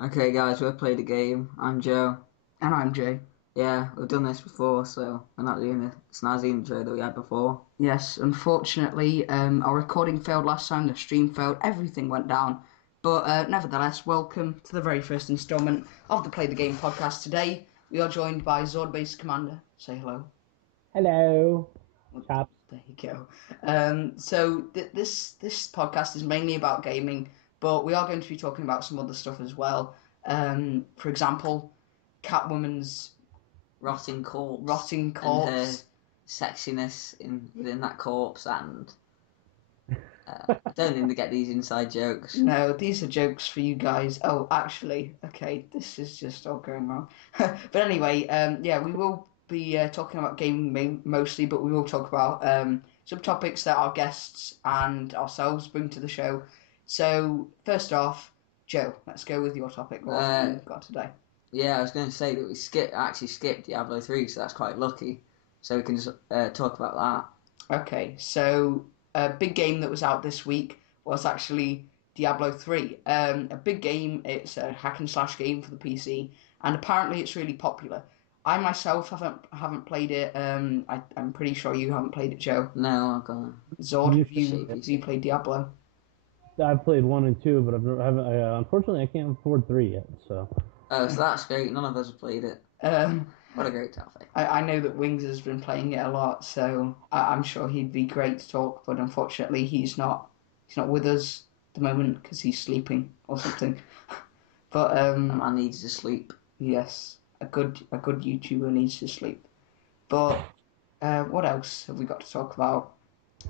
Okay, guys, we've played a game. I'm Joe. And I'm Jay. Yeah, we've done this before, so we're not doing the snazzy intro that we had before. Yes, unfortunately, our recording failed last time, the stream failed, everything went down. But nevertheless, welcome to the very first instalment of the Play the Game podcast. Today, we are joined by ZordBaseCommander. Say hello. Hello, Well, chaps. there you go. This podcast is mainly about gaming, but we are going to be talking about some other stuff as well. For example, Catwoman's Rotting corpse rotting and her corpse. sexiness within that corpse, and I don't think they get these inside jokes. No, these are jokes for you guys. Oh, actually, okay, this is just all going wrong. But anyway, yeah, we will be talking about gaming mostly, but we will talk about some topics that our guests and ourselves bring to the show. So, first off, Joe, let's go with your topic. What have you got today? Yeah, I was going to say that we actually skipped Diablo 3, so that's quite lucky. So we can just talk about Okay, so a big game that was out this week was actually Diablo 3. A big game, it's a hack and slash game for the PC, and apparently it's really popular. I myself haven't played it. I'm pretty sure you haven't played it, Joe. that. No, I've got Zord, You, have you played Diablo? I've played one and two, but I haven't. Unfortunately, I can't afford three yet. So Oh, so that's great. None of us have played it. Um, What a great topic. I know that Wings has been playing it a lot, so I'm sure he'd be great to talk. But unfortunately, he's not. He's not with us at the moment because he's sleeping or something. But That man needs to sleep. yes, a good YouTuber needs to sleep. But what else have we got to talk about?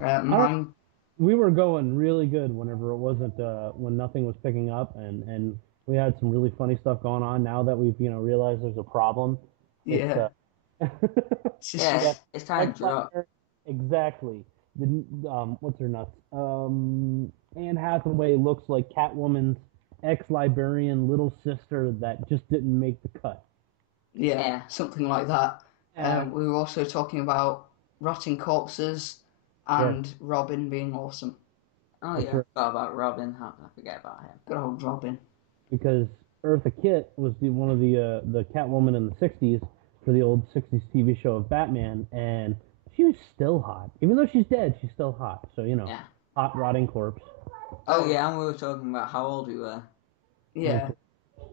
I don't. Mine, We were going really good whenever it wasn't when nothing was picking up, and we had some really funny stuff going on. Now that we've realized there's a problem, it's yeah, it's just, Yeah, yeah, it's time to X drop. Factor, exactly. The what's her nuts? Anne Hathaway looks like Catwoman's ex-librarian little sister that just didn't make the cut. yeah, Yeah. something like that. Yeah, We were also talking about rotting corpses yes, and Robin being awesome. Oh that's yeah, right. forgot about Robin. How can I forget about him? Good old Robin. Because Eartha Kitt was one of the Catwoman in the '60s for the old '60s TV show of Batman, and she was still hot, even though she's dead. She's still hot. So Yeah. hot rotting corpse. Oh Oh, yeah, and we were talking about how old we were. yeah,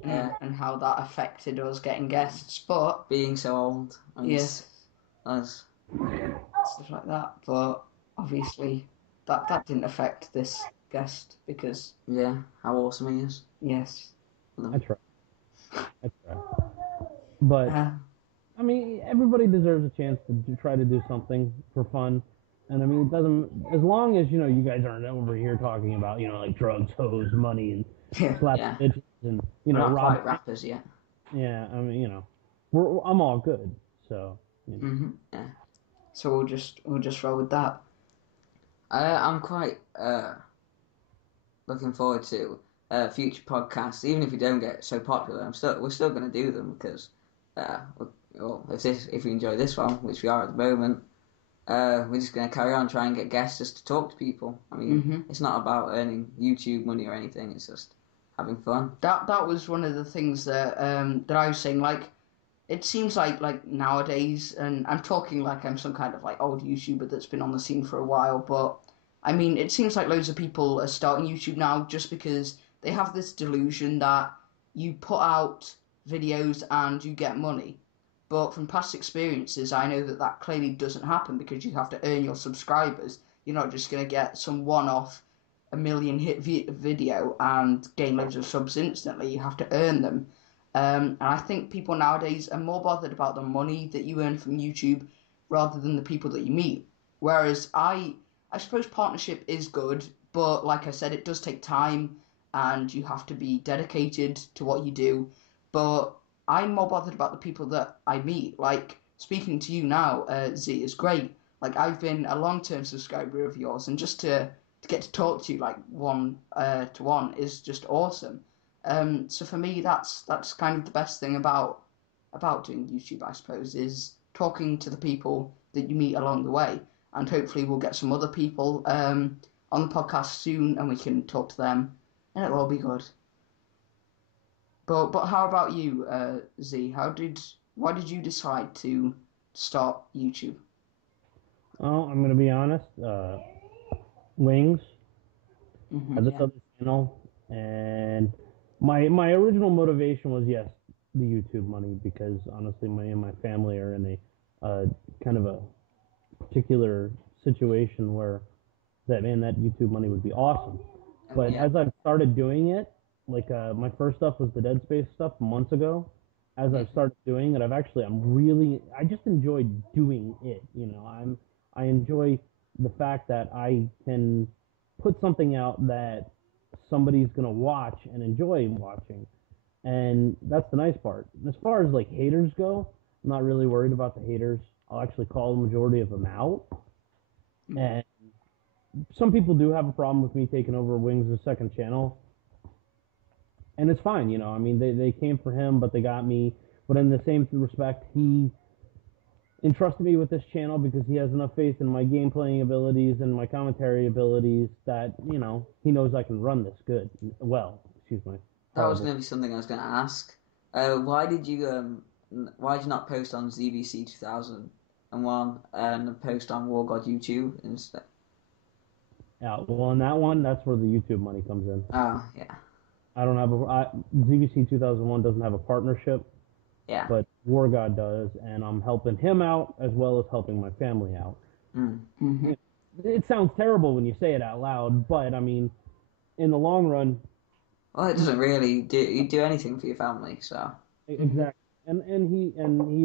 Yeah, and how that affected us getting guests. But being so old. I mean, yes, us. stuff like that. But obviously, that didn't affect this guest because Yeah, how awesome he is. yes, Love That's right. That's right. But uh, I mean, everybody deserves a chance to try to do something for fun. And I mean, it doesn't, as long as, you guys aren't over here talking about, like drugs, hoes, money, and yeah, slapping Yeah, bitches and, we're not rob. quite rappers yet. Yeah, I mean, I'm all good. So, Yeah, so we'll just roll with that. I'm quite looking forward to future podcasts. Even if we don't get so popular, we're still going to do them because well, if we enjoy this one, which we are at the moment, we're just going to carry on trying to get guests just to talk to people. I mean, hmm it's not about earning YouTube money or anything. It's just having fun. That was one of the things that I was saying. Like, it seems like nowadays, and I'm talking like I'm some kind of like old YouTuber that's been on the scene for a while, but I mean, it seems like loads of people are starting YouTube now just because they have this delusion that you put out videos and you get money. But from past experiences, I know that that clearly doesn't happen because you have to earn your subscribers. You're not just going to get some one-off a million hit video and gain loads of subs instantly. You have to earn them. And I think people nowadays are more bothered about the money that you earn from YouTube rather than the people that you meet. Whereas I suppose partnership is good, but like I said, it does take time and you have to be dedicated to what you do. But I'm more bothered about the people that I meet. Like speaking to you now, Z is great. Like I've been a long-term subscriber of yours, and just to get to talk to you like one to one is just awesome. So for me, that's kind of the best thing about doing YouTube, I suppose, is talking to the people that you meet along the way, and hopefully we'll get some other people on the podcast soon, and we can talk to them, and it'll all be good. But how about you, Z? Why did you decide to start YouTube? Well, I'm gonna be honest. Wings. Hmm. Had this Yeah. other channel, and my original motivation was yes, the YouTube money because honestly, my family are in a kind of a particular situation where that YouTube money would be awesome. Oh But yeah. as I've started doing it, like my first stuff was the Dead Space stuff months ago. As I've Hmm. started doing it, I just enjoy doing it. I enjoy the fact that I can put something out that somebody's gonna watch and enjoy watching, and that's the nice part. As far as like haters go, I'm not really worried about the haters. I'll actually call the majority of them out, and some people do have a problem with me taking over Wings' second channel, and it's fine. I mean, they came for him, but they got me. But in the same respect, he entrusted me with this channel because he has enough faith in my game playing abilities and my commentary abilities that he knows I can run this good. Well, excuse me, That was horrible. going to be something I was going to ask. Why did you not post on ZBC 2001 and post on War God YouTube instead? Yeah, well, in that one, that's where the YouTube money comes in. Oh yeah, I don't have ZVC 2001 doesn't have a partnership, yeah. but War God does, and I'm helping him out as well as helping my family out. Mm. Hmm. It sounds terrible when you say it out loud, but I mean, in the long run, Well, it doesn't really do anything for your family, so Hmm. exactly. And he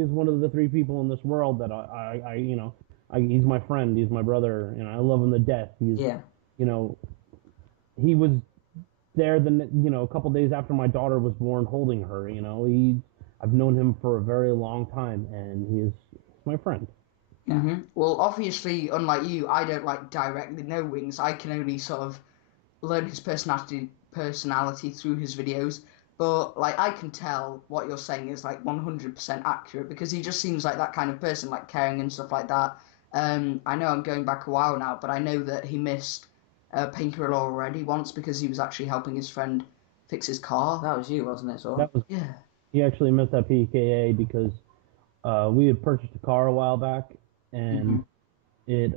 is one of the three people in this world that he's my friend, he's my brother, I love him to death. yeah. You know, he was there a couple days after my daughter was born, holding her. I've known him for a very long time, and he's my friend. Yeah. Well, obviously, unlike you, I don't like directly know Wings. I can only sort of learn his personality through his videos. But like I can tell what you're saying is like 100% accurate because he just seems like that kind of person, like caring and stuff like that. I know I'm going back a while now, but I know that he missed Painkiller already once because he was actually helping his friend fix his car. That was you, wasn't it, Zord? That was Yeah. He actually missed that PKA because we had purchased a car a while back, and Hmm. it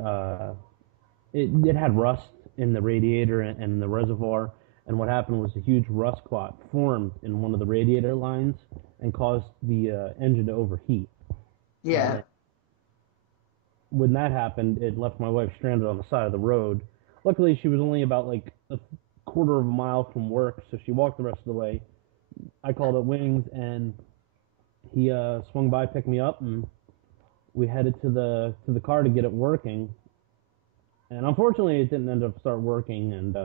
it had rust in the radiator and the reservoir. And what happened was a huge rust clot formed in one of the radiator lines and caused the engine to overheat. Yeah. And when that happened, it left my wife stranded on the side of the road. Luckily, she was only about like a quarter of a mile from work, so she walked the rest of the way. I Yeah. called it Wings, and he swung by, picked me up, and we headed to the car to get it working. And unfortunately, it didn't end up start working, and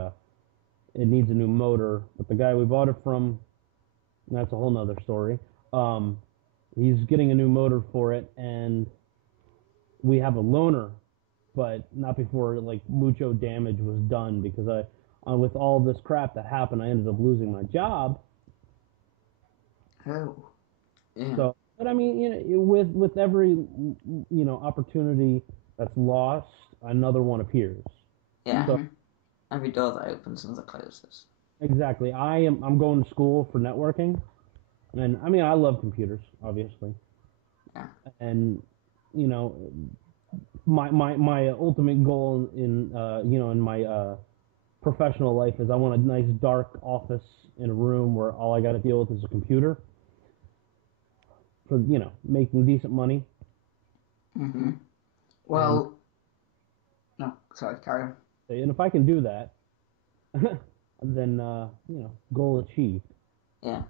it needs a new motor. But the guy we bought it from, that's a whole nother story. Um, he's getting a new motor for it, and we have a loaner, but not before like mucho damage was done because with all this crap that happened, I ended up losing my job. Oh. Yeah. So, but I mean, with every opportunity that's lost, another one appears. Yeah. So Hmm. Every door that opens, another closes. exactly, I'm going to school for networking, and I mean I love computers, obviously, Yeah. and you know my ultimate goal in my professional life is I want a nice dark office in a room where all I got to deal with is a computer for making decent money. Hmm. Mm. And Well, no, sorry, carry on. if I can do that, then goal achieved. Yeah.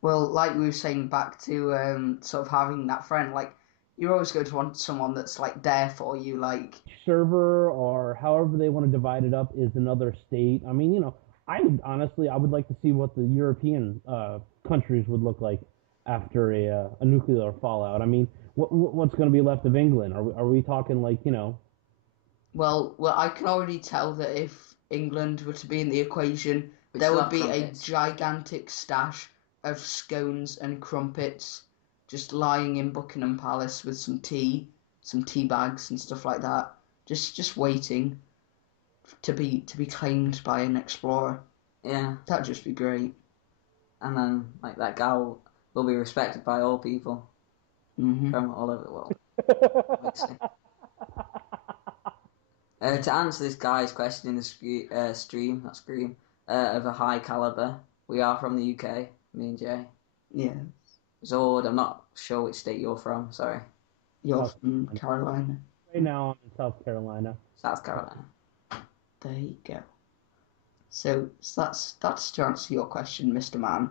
Well, like we were saying back to sort of having that friend, like you're always going to want someone that's like there for you, like Server or however they want to divide it up is another state. I mean, I would like to see what the European countries would look like after a nuclear fallout. I mean, what's going to be left of England? Are we talking like well, I can already tell that if England were to be in the equation, We there still would have be a crumpets. gigantic stash of scones and crumpets just lying in Buckingham Palace with some tea bags and stuff like that, just waiting to be claimed by an explorer. Yeah. That'd just be great. and then like that guy will be respected by all people from all over the world. To answer this guy's question in the stream, of a high caliber, we are from the UK, me and Jay. Yeah. Zord, I'm not sure which state you're from, sorry. You're from Carolina. Right now I'm in South Carolina. South Carolina. There you go. So that's to answer your question, Mr. Man.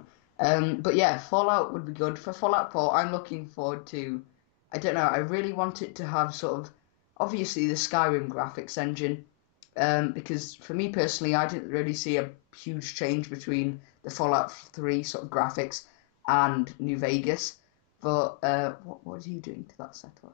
But yeah, Fallout would be good. For Fallout 4, I'm looking forward to, I don't know, I really want it to have sort of, obviously the Skyrim graphics engine, because for me personally, I didn't really see a huge change between the Fallout 3 sort of graphics and New Vegas. But what are you doing to that setup?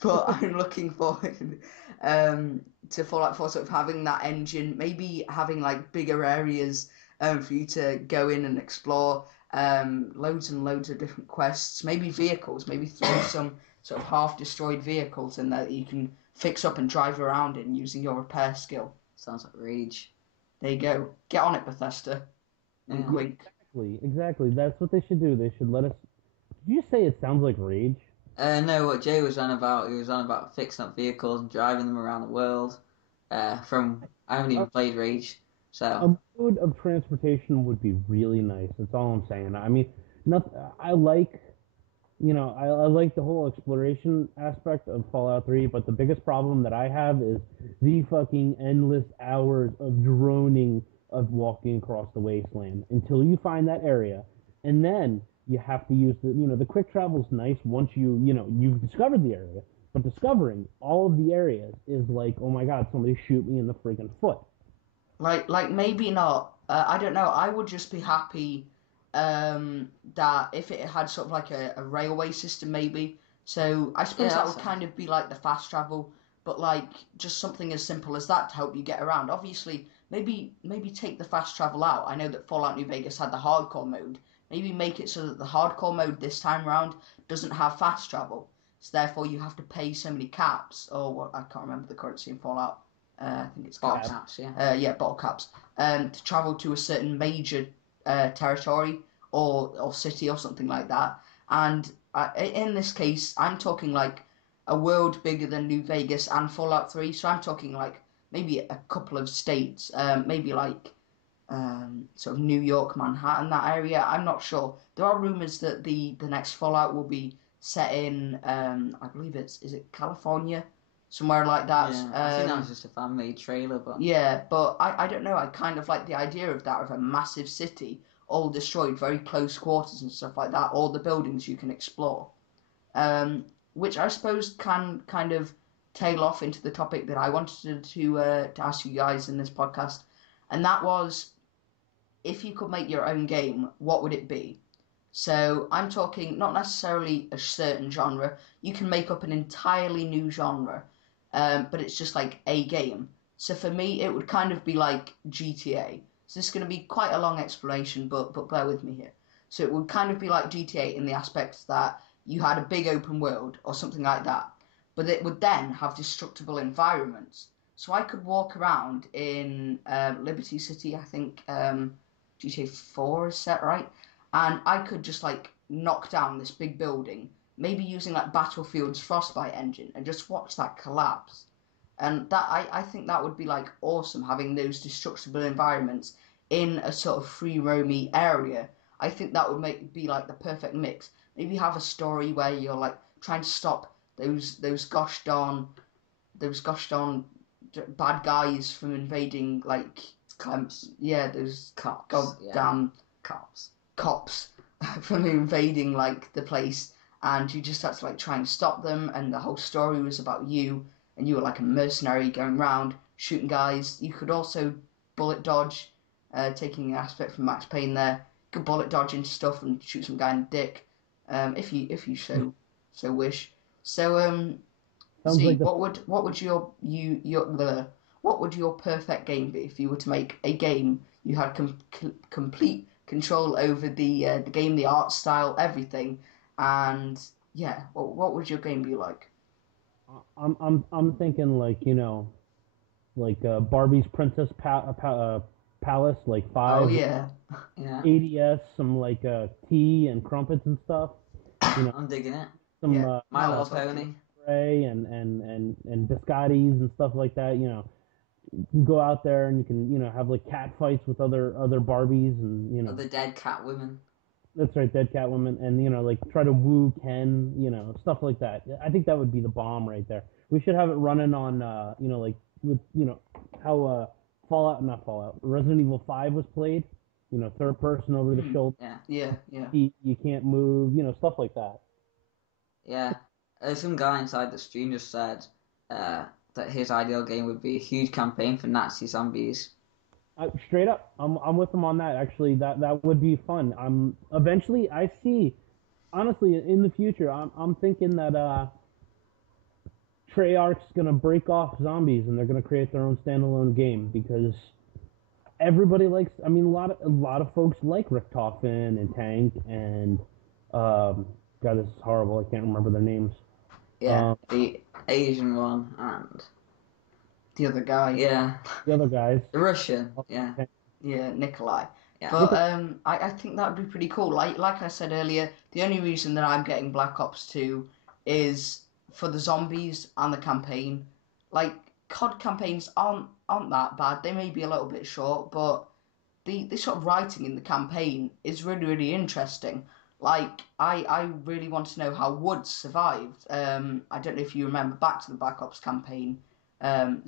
but I'm looking forward to Fallout 4 sort of having that engine, maybe having like bigger areas for you to go in and explore, loads and loads of different quests, maybe vehicles, maybe throw some sort of half-destroyed vehicles in there that you can fix up and drive around in using your repair skill. Sounds like Rage. There you go. Get on it, Bethesda. And quick. Exactly. That's what they should do. They should let us... Did you say it sounds like Rage? No, what Jay was on about, he was on about fixing up vehicles and driving them around the world. I haven't even played Rage, so... A mode of transportation would be really nice. That's all I'm saying. I mean, I like... I like the whole exploration aspect of Fallout 3, but the biggest problem that I have is the fucking endless hours of droning of walking across the wasteland until you find that area, and then you have to use the quick travel's nice once you've discovered the area, but discovering all of the areas is like, oh my god, somebody shoot me in the friggin' foot. Like maybe not. I don't know. I would just be happy that if it had sort of like a railway system, maybe. So I suppose that would kind of be like the fast travel, but like just something as simple as that to help you get around. Obviously, maybe take the fast travel out. I know that Fallout New Vegas had the hardcore mode. Maybe make it so that the hardcore mode this time around doesn't have fast travel. So therefore you have to pay so many caps, or what, I can't remember the currency in Fallout. I think it's caps. Bottle caps, yeah. Bottle caps. To travel to a certain major territory or city or something like that. And in this case, I'm talking like a world bigger than New Vegas and Fallout 3. So I'm talking like maybe a couple of states, maybe like sort of New York, Manhattan, that area. I'm not sure. There are rumors that the next Fallout will be set in, I believe is it California? Somewhere like that. Yeah, I think that was just a fan-made trailer, but... Yeah, but I don't know. I kind of like the idea of that, of a massive city, all destroyed, very close quarters and stuff like that, all the buildings you can explore. Which I suppose can kind of tail off into the topic that I wanted to ask you guys in this podcast. And that was, if you could make your own game, what would it be? So I'm talking not necessarily a certain genre. You can make up an entirely new genre. But it's just like a game. So for me, it would kind of be like GTA. So this is going to be quite a long explanation, but bear with me here. So it would kind of be like GTA in the aspect that you had a big open world or something like that. But it would then have destructible environments. So I could walk around in Liberty City, I think GTA 4 is set, right? And I could just like knock down this big building, maybe using like Battlefield's Frostbite engine, and just watch that collapse. And that I think that would be like awesome, having those destructible environments in a sort of free roamy area. I think that would be like the perfect mix. Maybe have a story where you're like trying to stop those gosh darn bad guys from invading, like cops. Those cops. Goddamn cops from invading like the place. And you just had to like try and stop them, and the whole story was about you, and you were like a mercenary going around shooting guys. You could also bullet dodge, taking an aspect from Max Payne there. You could bullet dodge into stuff and shoot some guy in the dick, if you so wish. So Z, like what would your perfect game be if you were to make a game you had complete control over the game, the art style, everything? And yeah, what would your game be like? I'm thinking like Barbie's Princess palace, like Oh five yeah. Yeah, ADS, some like tea and crumpets and stuff. You know, I'm digging it. some Yeah. My No, Little that's okay. Pony. spray and biscottis and stuff like that. You know, you can go out there and you can have like cat fights with other Barbies and The dead cat women. that's right, dead cat women, and like try to woo Ken, stuff like that. I think that would be the bomb right there. We should have it running on like with how Fallout, not Fallout, Resident Evil 5 was played. Third person over the shoulder, Yeah, Yeah. you can't move, stuff like that. yeah. Some guy inside the stream just said that his ideal game would be a huge campaign for Nazi zombies. Straight up, I'm with them on that. Actually, that would be fun. Eventually I see, honestly, in the future, I'm thinking that Treyarch's gonna break off zombies and they're gonna create their own standalone game because everybody likes. I mean, a lot of folks like Richtofen and Tank and God, this is horrible. I can't remember their names. Yeah, the Asian one and The other guy. yeah, The other guys. the Russian. Yeah, Yeah, Nikolai. yeah. But I think that would be pretty cool. Like I said earlier, the only reason that I'm getting Black Ops 2 is for the zombies and the campaign. Like COD campaigns aren't that bad. They may be a little bit short, but the sort of writing in the campaign is really, really interesting. Like I really want to know how Woods survived. I don't know if you remember back to the Black Ops campaign,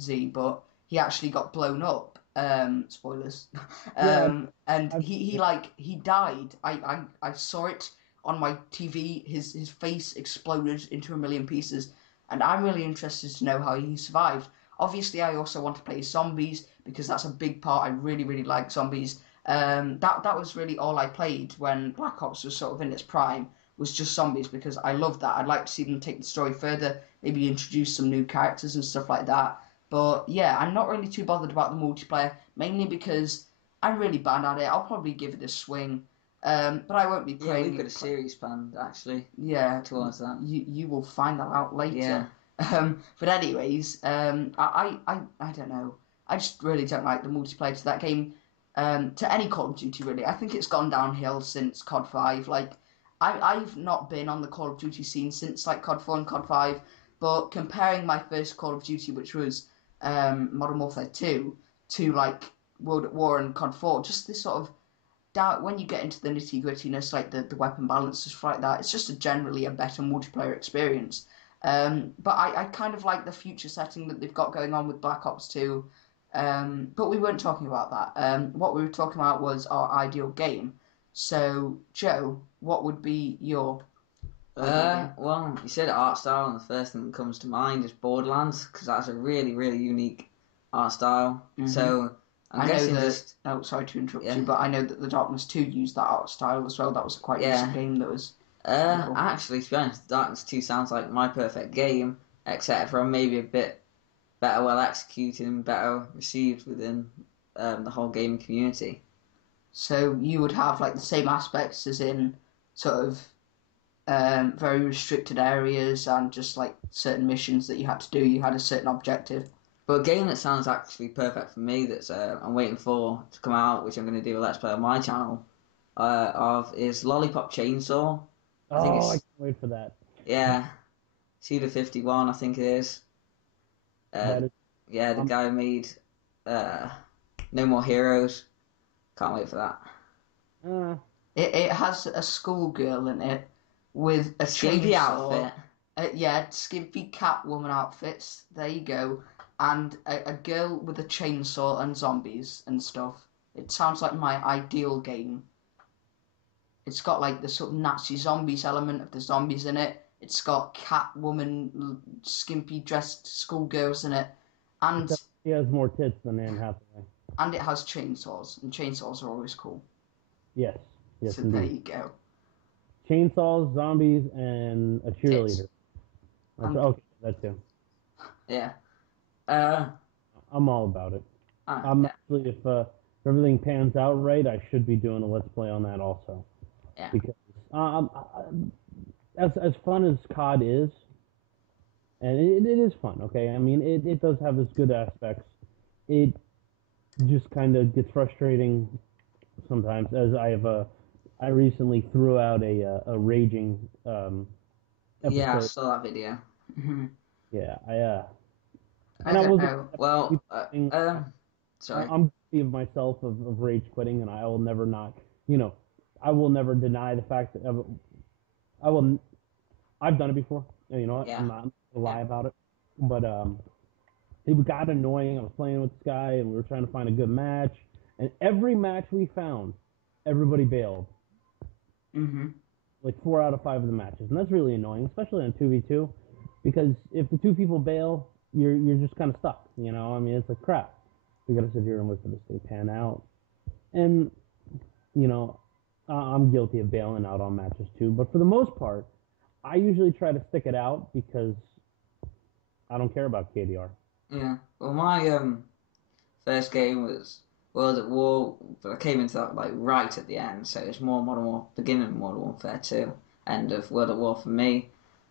Z, but he actually got blown up. Spoilers. And he died. I saw it on my TV. His face exploded into a million pieces, and I'm really interested to know how he survived. Obviously, I also want to play zombies because that's a big part. I really, really like zombies. That was really all I played when Black Ops was sort of in its prime, was just zombies because I love that. I'd like to see them take the story further, maybe introduce some new characters and stuff like that. But yeah, I'm not really too bothered about the multiplayer, mainly because I'm really bad at it. I'll probably give it a swing, but I won't be Yeah, playing. we've got a series planned actually Yeah, towards that. you will find that out later. Yeah. But anyways, I don't know. I just really don't like the multiplayer to that game. To any Call of Duty really. I think it's gone downhill since COD 5. Like I've not been on the Call of Duty scene since like COD 4 and COD 5, but comparing my first Call of Duty, which was Modern Warfare 2, to like World at War and COD 4, just this sort of doubt when you get into the nitty grittiness, like the weapon balance, stuff like that, it's just generally a better multiplayer experience. But I kind of like the future setting that they've got going on with Black Ops 2. But we weren't talking about that. What we were talking about was our ideal game. So, Joe, what would be your ideal game? Well, you said art style, and the first thing that comes to mind is Borderlands because that's a really, really unique art style. Mhm. So I'm I know guessing that. just Oh, sorry to interrupt Yeah. you, but I know that the Darkness 2 used that art style as well. That was a quite Yeah. recent game that was. Cool. Actually, to be honest, Darkness 2 sounds like my perfect game, except for maybe a bit better well executed and better received within the whole gaming community. So you would have like the same aspects as in sort of very restricted areas and just like certain missions that you had to do. You had a certain objective. But a game that sounds actually perfect for me that's I'm waiting for to come out, which I'm going to do a Let's Play on my channel, is Lollipop Chainsaw. I think I it's can't wait for that. yeah, Suda 51, I think it is. That is Yeah, the guy who made No More Heroes. Can't wait for that. It has a schoolgirl in it with a Skimpy chainsaw. outfit. Yeah, skimpy Catwoman outfits. There you go. And a girl with a chainsaw and zombies and stuff. It sounds like my ideal game. It's got like the sort of Nazi zombies element of the zombies in it. It's got Catwoman, skimpy dressed schoolgirls in it, and he has more tits than Anne Hathaway. and it has chainsaws, and chainsaws are always cool. Yes, So indeed. there you go. Chainsaws, zombies, and a cheerleader. Okay, that too. Yeah. I'm all about it. Actually, if everything pans out right, I should be doing a Let's Play on that also. Yeah. Because as fun as COD is, and it is fun, okay? I mean, it does have its good aspects. just kind of gets frustrating sometimes. As I recently threw out a raging Yeah, I episode. saw that video. Yeah, I and I don't was know. Well, sorry. I'm guilty of myself of rage quitting, and I will never not, you know, I will never deny the fact that I will. I've done it before. And you know what? Yeah, I'm not gonna yeah. lie about it. But it got annoying. I was playing with this guy, and we were trying to find a good match. And every match we found, everybody bailed. Mhm. Like 4 out of 5 of the matches, and that's really annoying, especially on 2v2, because if the two people bail, you're just kind of stuck. You know, I mean, it's like crap. We gotta sit here and wait for this thing to pan out. And you know, I'm guilty of bailing out on matches too. But for the most part, I usually try to stick it out because I don't care about KDR. Yeah. Well, my first game was World at War, but I came into that like right at the end, so it's more Modern War, beginning of Modern Warfare 2, end of World at War for me.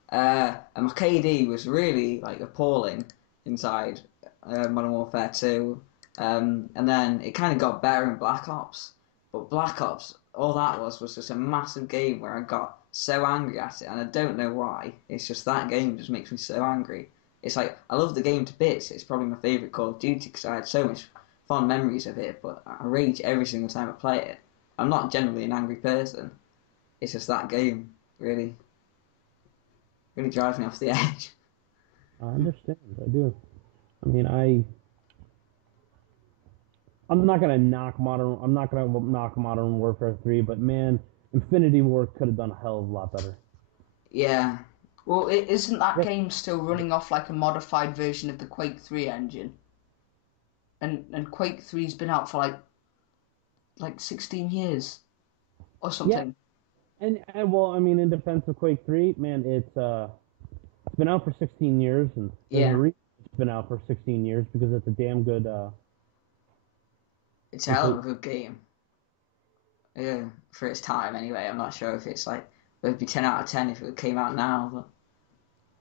And my KD was really like appalling inside Modern Warfare 2, and then it kind of got better in Black Ops. But Black Ops, all that was just a massive game where I got so angry at it, and I don't know why. It's just that game just makes me so angry. It's like I love the game to bits. It's probably my favourite Call of Duty because I had so much fond memories of it. But I rage every single time I play it. I'm not generally an angry person. It's just that game really, really drives me off the edge. I understand. I do. I mean, I'm not gonna knock modern. I'm not gonna knock Modern Warfare 3, but man, Infinity War could have done a hell of a lot better. Yeah, Well, isn't that Yes. game still running off like a modified version of the Quake 3 engine? And Quake 3's been out for like 16 years or Yeah, something. and well, I mean, in defense of Quake 3, man, it's been out for 16 years, and there's a yeah. reason it's been out for 16 years because it's a damn good It's a hell of complete. a good game. Yeah, for its time anyway. I'm not sure if it's like it would be 10 out of 10 if it came out now. But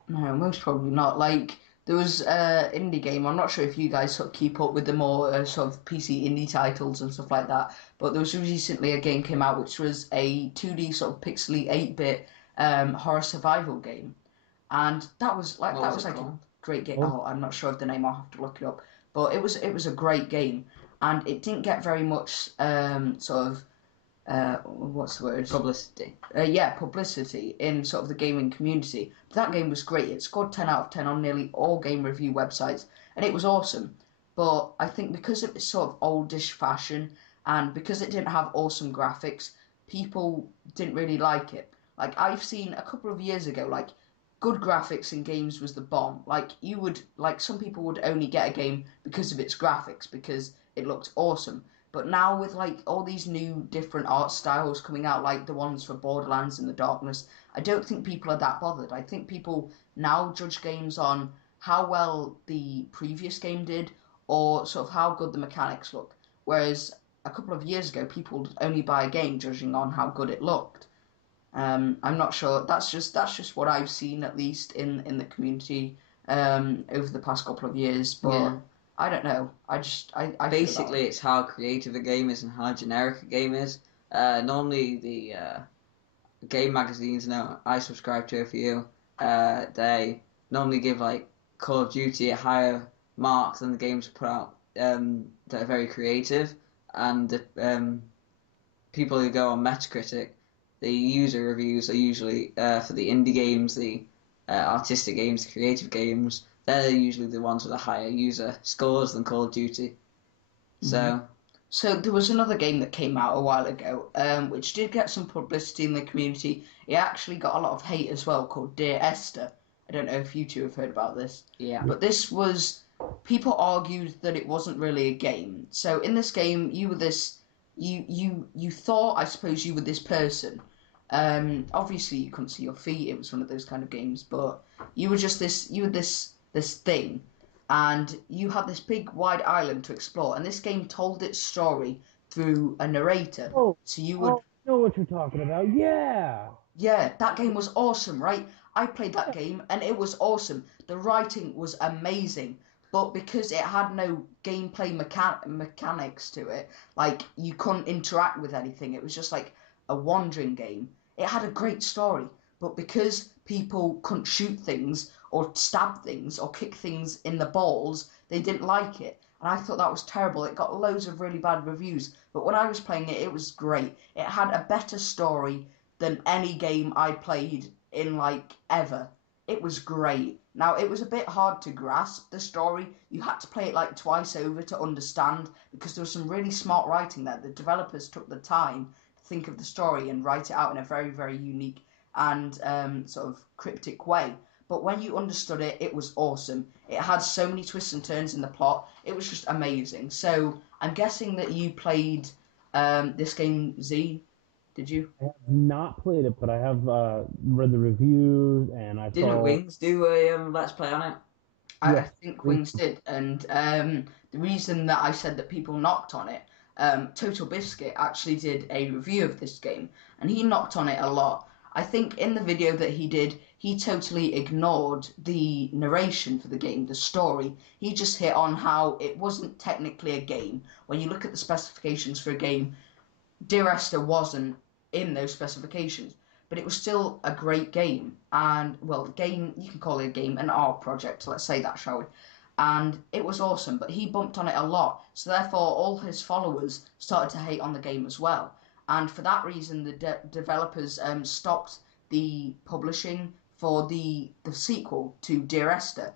No, most probably not. Like there was indie game. I'm not sure if you guys sort of keep up with the more sort of PC indie titles and stuff like that. But there was recently a game came out which was a 2D sort of pixely 8-bit horror survival game, and what that was was it like a called? great game. Oh, Oh, I'm not sure of the name. I'll have to look it up. But it was a great game, and it didn't get very much sort of what's the word? Publicity. Yeah, publicity in sort of the gaming community. But that game was great. It scored 10 out of 10 on nearly all game review websites, and it was awesome. But I think because of its sort of oldish fashion and because it didn't have awesome graphics, people didn't really like it. Like I've seen a couple of years ago, like good graphics in games was the bomb. Like you would like some people would only get a game because of its graphics because it looked awesome. But now with like all these new different art styles coming out, like the ones for Borderlands and the Darkness, I don't think people are that bothered. I think people now judge games on how well the previous game did or sort of how good the mechanics look. Whereas a couple of years ago, people would only buy a game judging on how good it looked. I'm not sure. That's just what I've seen at least in the community over the past couple of years. Yeah. But I don't know. I feel that way. Basically, it's how creative a game is and how generic a game is. Normally, the game magazines, now I subscribe to a few, they normally give like Call of Duty a higher mark than the games put out that are very creative, and the people who go on Metacritic, the user reviews are usually for the indie games, the artistic games, the creative games. They're usually the ones with the higher user scores than Call of Duty. hmm So So there was another game that came out a while ago, which did get some publicity in the community. It actually got a lot of hate as well, called Dear Esther. I don't know if you two have heard about this, yeah, but this was people argued that it wasn't really a game. So in this game, you were this you thought I suppose you were this person. Obviously you couldn't see your feet. It was one of those kind of games, but you were this thing and you had this big wide island to explore, and this game told its story through a narrator. oh, So you would, oh, I know what you're talking about. Yeah, yeah, that game was awesome, right? I played that game and it was awesome. The writing was amazing, but because it had no gameplay mechanics to it, like you couldn't interact with anything. It was just like a wandering game. It had a great story, but because people couldn't shoot things or stab things or kick things in the balls, they didn't like it. And I thought that was terrible. It got loads of really bad reviews. But when I was playing it, it was great. It had a better story than any game I played in like ever. It was great. Now, it was a bit hard to grasp the story. You had to play it like twice over to understand because there was some really smart writing there. The developers took the time to think of the story and write it out in a very, very unique and sort of cryptic way. But when you understood it, it was awesome. It had so many twists and turns in the plot. It was just amazing. So I'm guessing that you played this game, Z. Did you? I have not played it, but I have read the reviews and I Didn't saw. Wings do a Let's Play on it? I Yes, think Wings did. And the reason that I said that people knocked on it, Total Biscuit actually did a review of this game, and he knocked on it a lot. I think in the video that he did, he totally ignored the narration for the game, the story. He just hit on how it wasn't technically a game. When you look at the specifications for a game, Dear Esther wasn't in those specifications, but it was still a great game. And, well, game, you can call it a game, an art project, let's say that, shall we? And it was awesome, but he bumped on it a lot. So therefore, all his followers started to hate on the game as well. And for that reason, the developers stopped the publishing for the sequel to Dear Esther,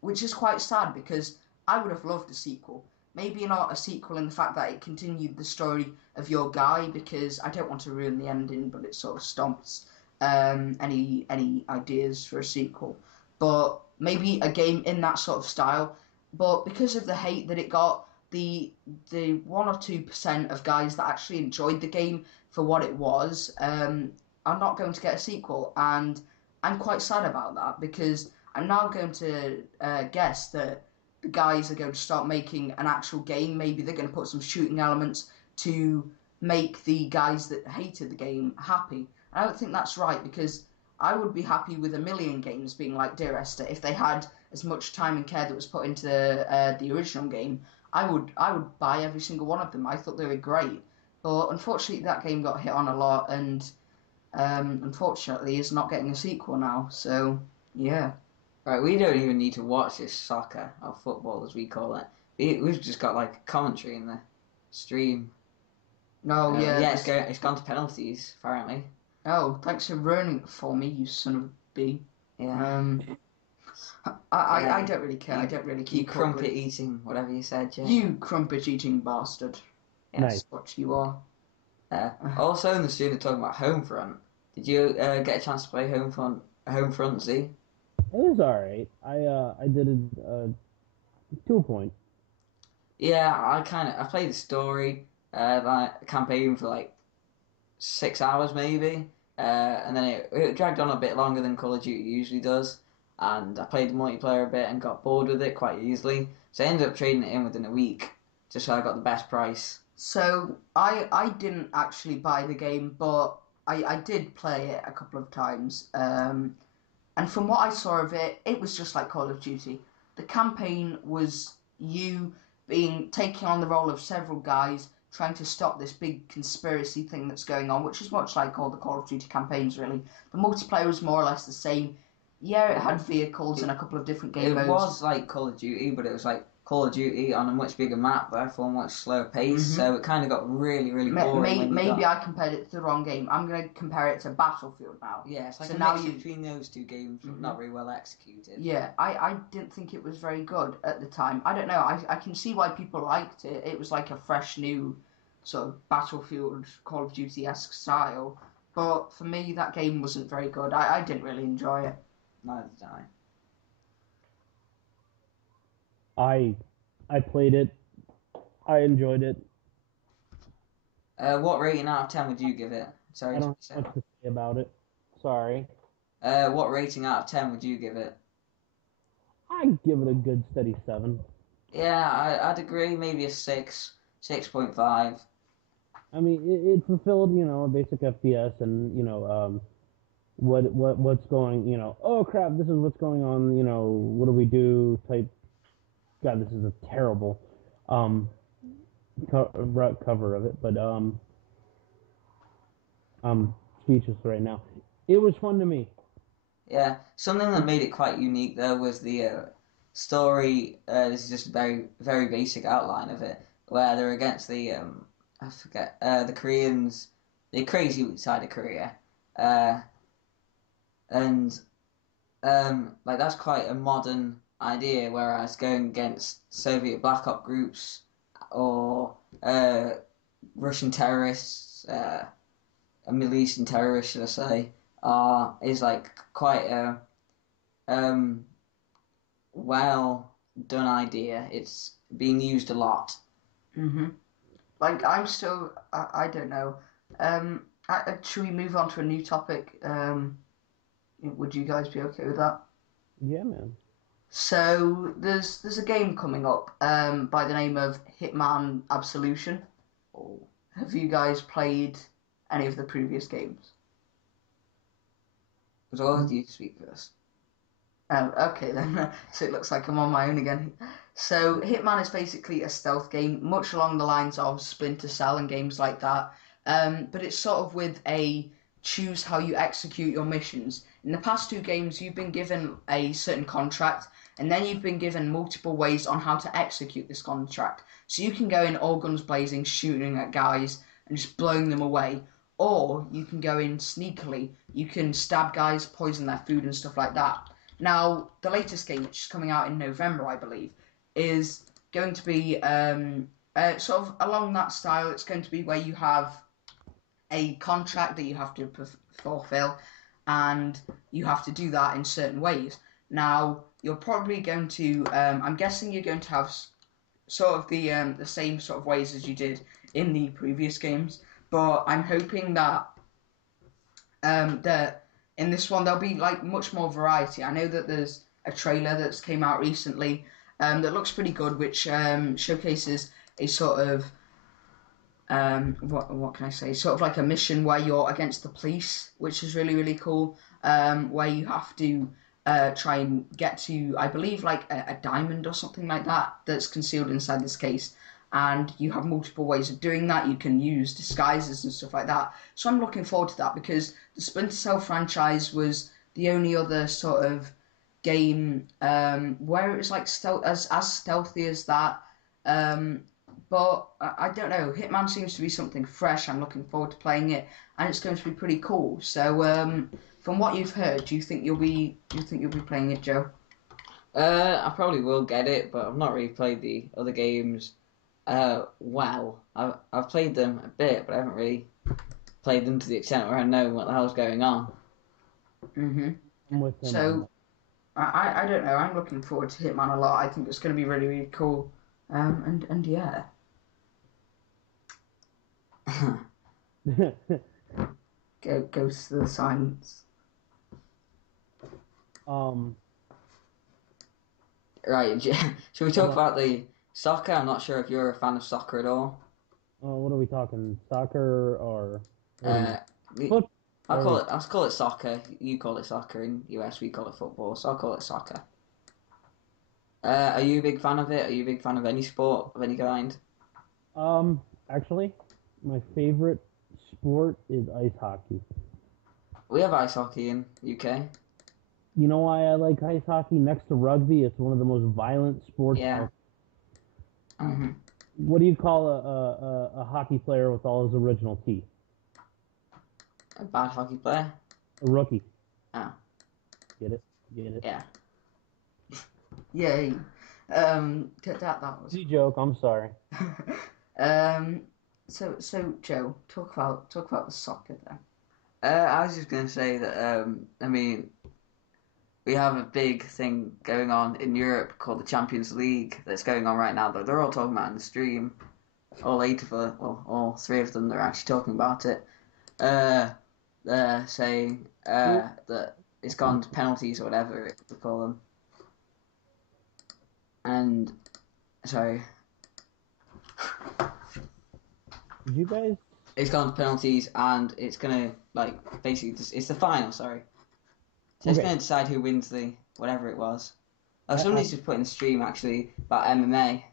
which is quite sad because I would have loved a sequel. Maybe not a sequel in the fact that it continued the story of your guy, because I don't want to ruin the ending, but it sort of stomps any ideas for a sequel. But maybe a game in that sort of style. But because of the hate that it got, the 1 or 2% of guys that actually enjoyed the game for what it was are not going to get a sequel, and I'm quite sad about that because I'm now going to guess that the guys are going to start making an actual game. Maybe they're going to put some shooting elements to make the guys that hated the game happy. I don't think that's right, because I would be happy with a million games being like Dear Esther if they had as much time and care that was put into the original game. I would buy every single one of them. I thought they were great, but unfortunately that game got hit on a lot, and unfortunately is not getting a sequel now. So yeah. Right, we don't even need to watch this soccer or football as we call it. We've just got like commentary in the stream. No, yeah. It's gone to penalties apparently. Oh, thanks for ruining it for me, you son of a b. Yeah. I don't really care. I don't really keep You crumpet eating, whatever you said, Jay. You crumpet eating bastard. Yes, Nice. What you are. Also in the stream they're talking about Homefront. Did you get a chance to play Homefront Z? It was alright. I did it to a point. Yeah, I played the story, like campaign for like 6 hours maybe, and then it dragged on a bit longer than Call of Duty usually does, and I played the multiplayer a bit and got bored with it quite easily, so I ended up trading it in within a week, just so I got the best price. So I didn't actually buy the game, but I did play it a couple of times, and from what I saw of it, it was just like Call of Duty. The campaign was you taking on the role of several guys trying to stop this big conspiracy thing that's going on, which is much like all the Call of Duty campaigns, really. The multiplayer was more or less the same. Yeah, it had vehicles and a couple of different game modes. It was like Call of Duty, but it was like Call of Duty on a much bigger map, therefore a much slower pace, so it kind of got really, really boring. Maybe I compared it to the wrong game. I'm going to compare it to Battlefield now. Yeah, it's like so a now mix between those two games, but not very well executed. Yeah, I didn't think it was very good at the time. I don't know, I can see why people liked it. It was like a fresh new sort of Battlefield, Call of Duty-esque style. But for me, that game wasn't very good. I didn't really enjoy it. Neither did I. I played it. I enjoyed it. What rating out of 10 would you give it? Sorry, I don't have much to say about it. Sorry. What rating out of 10 would you give it? I'd give it a good steady 7. Yeah, I'd agree. Maybe a 6, 6.5. I mean, it fulfilled, a basic FPS, and what's going, oh crap, this is what's going on, what do we do type God, this is a terrible cover of it, but I'm speechless right now. It was fun to me. Yeah, something that made it quite unique though was the story. This is just a very very basic outline of it, where they're against the I forget the Koreans, the crazy side of Korea, uh, and like that's quite a modern idea. Whereas going against Soviet black op groups or Russian terrorists, Middle Eastern terrorists, should I say, is like quite a well done idea. It's being used a lot. Like I don't know. Should we move on to a new topic? Would you guys be okay with that? Yeah, man. So there's a game coming up by the name of Hitman Absolution. Have you guys played any of the previous games? So I'll let you speak first. Okay then. So it looks like I'm on my own again. So Hitman is basically a stealth game, much along the lines of Splinter Cell and games like that. But it's sort of with a choose how you execute your missions. In the past two games, you've been given a certain contract, and then you've been given multiple ways on how to execute this contract. So you can go in all guns blazing, shooting at guys and just blowing them away, or you can go in sneakily. You can stab guys, poison their food and stuff like that. Now, the latest game, which is coming out in November, I believe, is going to be sort of along that style. It's going to be where you have a contract that you have to fulfill, and you have to do that in certain ways. Now, you're probably going to, I'm guessing you're going to have sort of the same sort of ways as you did in the previous games, but I'm hoping that that in this one there'll be like much more variety. I know that there's a trailer that's came out recently that looks pretty good, which showcases a sort of what can I say? Sort of like a mission where you're against the police, which is really really cool. Where you have to try and get to, I believe, like a diamond or something like that that's concealed inside this case. And you have multiple ways of doing that. You can use disguises and stuff like that. So I'm looking forward to that because the Splinter Cell franchise was the only other sort of game where it was like as stealthy as that. But I don't know. Hitman seems to be something fresh. I'm looking forward to playing it, and it's going to be pretty cool. So from what you've heard, do you think you'll be playing it, Joe? I probably will get it, but I've not really played the other games. Well, I've played them a bit, but I haven't really played them to the extent where I know what the hell's going on. So I don't know. I'm looking forward to Hitman a lot. I think it's going to be really really cool. And yeah. Goes to the silence. Right, should we talk about the soccer? I'm not sure if you're a fan of soccer at all. What are we talking? Soccer or I'll call it soccer. You call it soccer in US. We call it football. So I'll call it soccer. Are you a big fan of it? Are you a big fan of any sport of any kind? Actually, my favorite sport is ice hockey. We have ice hockey in UK. You know why I like ice hockey? Next to rugby, it's one of the most violent sports. Yeah. What do you call a hockey player with all his original teeth? A bad hockey player? A rookie. Oh. Get it? Yeah. Yay. That was Easy joke, I'm sorry. So Joe, talk about the soccer then. I was just going to say that, I mean, we have a big thing going on in Europe called the Champions League that's going on right now that they're all talking about in the stream. All three of them, they're actually talking about it. They're saying that it's gone to penalties or whatever we call them. And, sorry. Did you guys? It's gone to penalties and it's going to, basically, it's the final, sorry. So it's going to decide who wins the, whatever it was. Somebody's just put in the stream actually about MMA.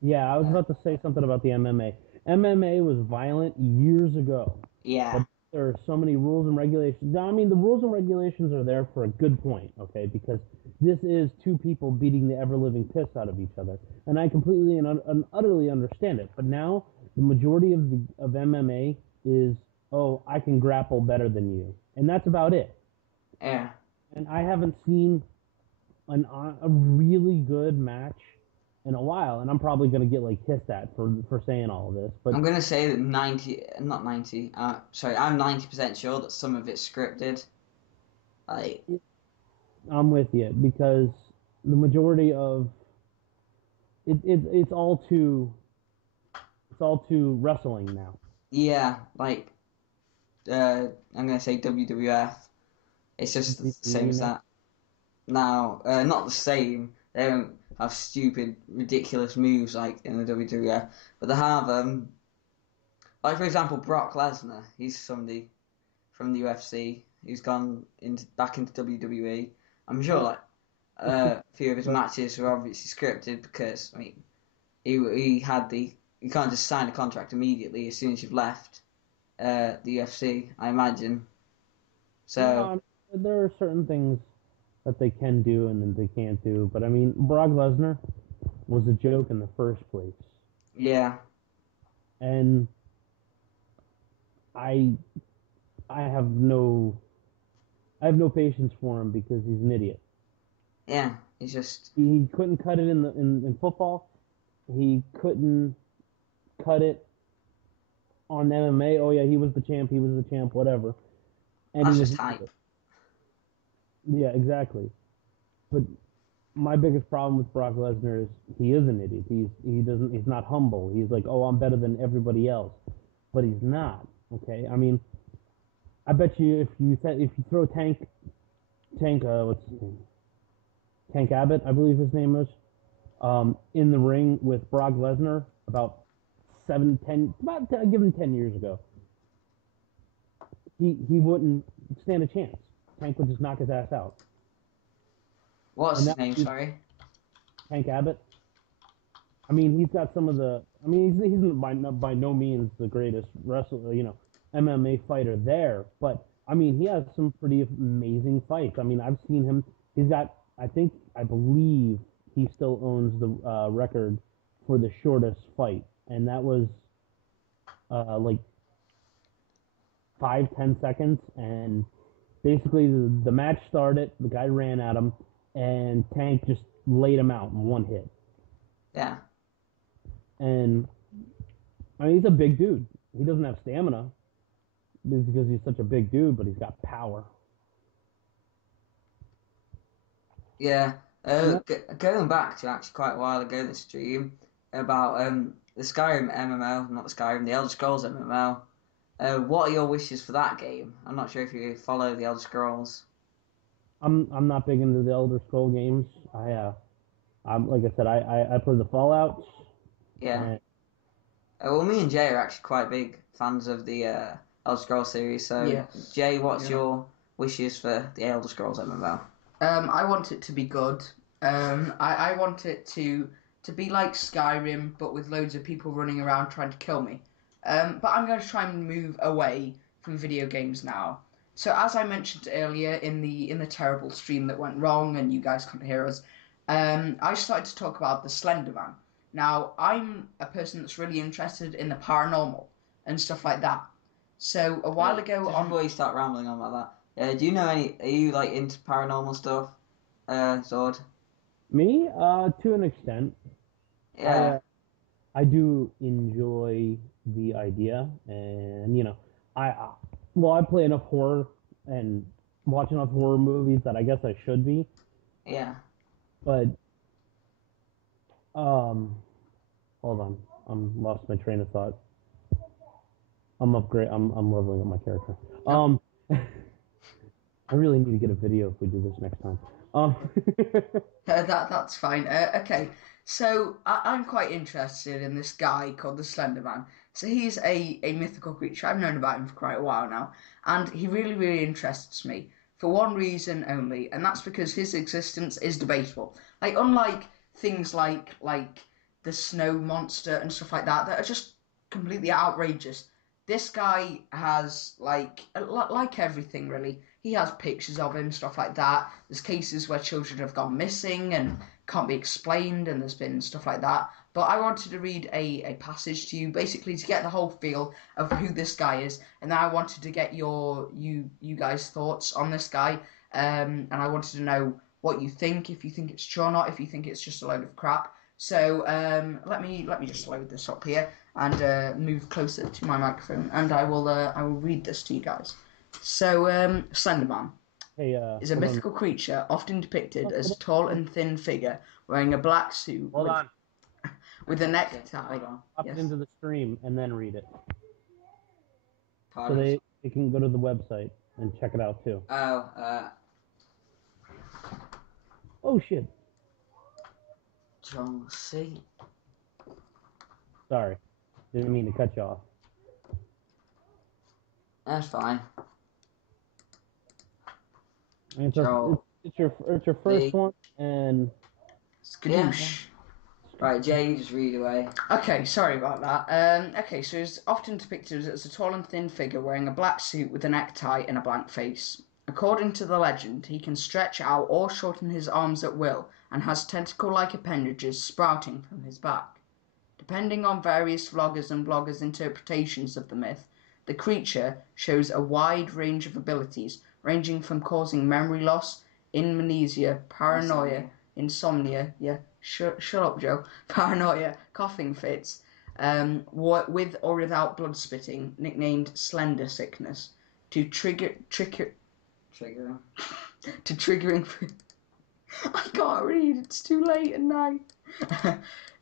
Yeah, I was about to say something about the MMA. MMA was violent years ago. Yeah. But there are so many rules and regulations. Now, I mean, the rules and regulations are there for a good point, okay? Because this is two people beating the ever-living piss out of each other. And I completely and utterly understand it. But now, the majority of MMA is, oh, I can grapple better than you. And that's about it. Yeah. And I haven't seen a really good match in a while, and I'm probably going to get like hissed at for saying all of this. But I'm going to say that 90% sure that some of it's scripted. Like, I'm with you because the majority of it's all too wrestling now. yeah, like I'm going to say WWF. It's just the same as that. Now, not the same. They don't have stupid, ridiculous moves like in the WWF, but they have, like for example, Brock Lesnar. He's somebody from the UFC who's gone back into WWE. I'm sure like a few of his matches were obviously scripted because I mean he can't just sign a contract immediately as soon as you've left the UFC. I imagine. So there are certain things that they can do and then they can't do. But I mean, Brock Lesnar was a joke in the first place. Yeah. And I have no patience for him because he's an idiot. Yeah, he's just he couldn't cut it in football. He couldn't cut it on MMA. Oh yeah, he was the champ, whatever. And that's just hype. Yeah, exactly. But my biggest problem with Brock Lesnar is he is an idiot. He's not humble. He's like, oh, I'm better than everybody else, but he's not. Okay, I mean, I bet you if you throw Tank, what's his name? Tank Abbott, I believe his name is, in the ring with Brock Lesnar about give him 10 years ago, he wouldn't stand a chance. Tank would just knock his ass out. What's his name, sorry? Tank Abbott. I mean, he's got some of the... I mean, he's by no means the greatest wrestler, MMA fighter there. But, I mean, he has some pretty amazing fights. I mean, I've seen him. He's got, I believe he still owns the record for the shortest fight. And that was, like, 5-10 seconds. And basically, the match started, the guy ran at him, and Tank just laid him out in one hit. Yeah. And, I mean, he's a big dude. He doesn't have stamina because he's such a big dude, but he's got power. Yeah. Going back to actually quite a while ago, the stream about the Skyrim MMO, not the Skyrim, the Elder Scrolls MMO. What are your wishes for that game? I'm not sure if you follow the Elder Scrolls. I'm not big into the Elder Scroll games. I'm like I said, I play the Fallouts. Yeah. Well, me and Jay are actually quite big fans of the Elder Scrolls series. So, yes. Jay, what's your wishes for the Elder Scrolls MMO? I want it to be good. I want it to be like Skyrim, but with loads of people running around trying to kill me. But I'm going to try and move away from video games now. So as I mentioned earlier in the terrible stream that went wrong and you guys couldn't hear us, I started to talk about the Slender Man. Now, I'm a person that's really interested in the paranormal and stuff like that. So a while ago... Before you start rambling on about that, do you know are you like into paranormal stuff, Zord? Me? To an extent. Yeah. I do enjoy the idea, and I play enough horror and watch enough horror movies that I guess I should be. Yeah. But hold on, I'm lost my train of thought. I'm leveling up my character. I really need to get a video if we do this next time. That's fine. Okay. So I'm quite interested in this guy called the Slender Man. So he's a mythical creature. I've known about him for quite a while now, and he really, really interests me for one reason only, and that's because his existence is debatable. Like, unlike things like the snow monster and stuff like that are just completely outrageous. This guy has, like everything really, he has pictures of him, stuff like that. There's cases where children have gone missing and can't be explained, and there's been stuff like that. But I wanted to read a passage to you, basically to get the whole feel of who this guy is, and then I wanted to get you guys' thoughts on this guy, and I wanted to know what you think, if you think it's true or not, if you think it's just a load of crap. So let me just load this up here and move closer to my microphone, and I will read this to you guys. So Slenderman is a mythical creature often depicted as a tall and thin figure wearing a black suit with a necktie. Pop it into the stream and then read it. Pardon? So they can go to the website and check it out too. Oh shit. Control C. Sorry. Didn't mean to cut you off. That's fine. It's your first one, and Skadoosh. Right, Jay, you just read away. Okay, sorry about that. Okay, so he's often depicted as a tall and thin figure wearing a black suit with a necktie and a blank face. According to the legend, he can stretch out or shorten his arms at will and has tentacle-like appendages sprouting from his back. Depending on various vloggers and bloggers' interpretations of the myth, the creature shows a wide range of abilities, ranging from causing memory loss, amnesia, paranoia, insomnia, shut up, Joe, paranoia, coughing fits, with or without blood spitting, nicknamed Slender Sickness, to triggering. I can't read. It's too late at night.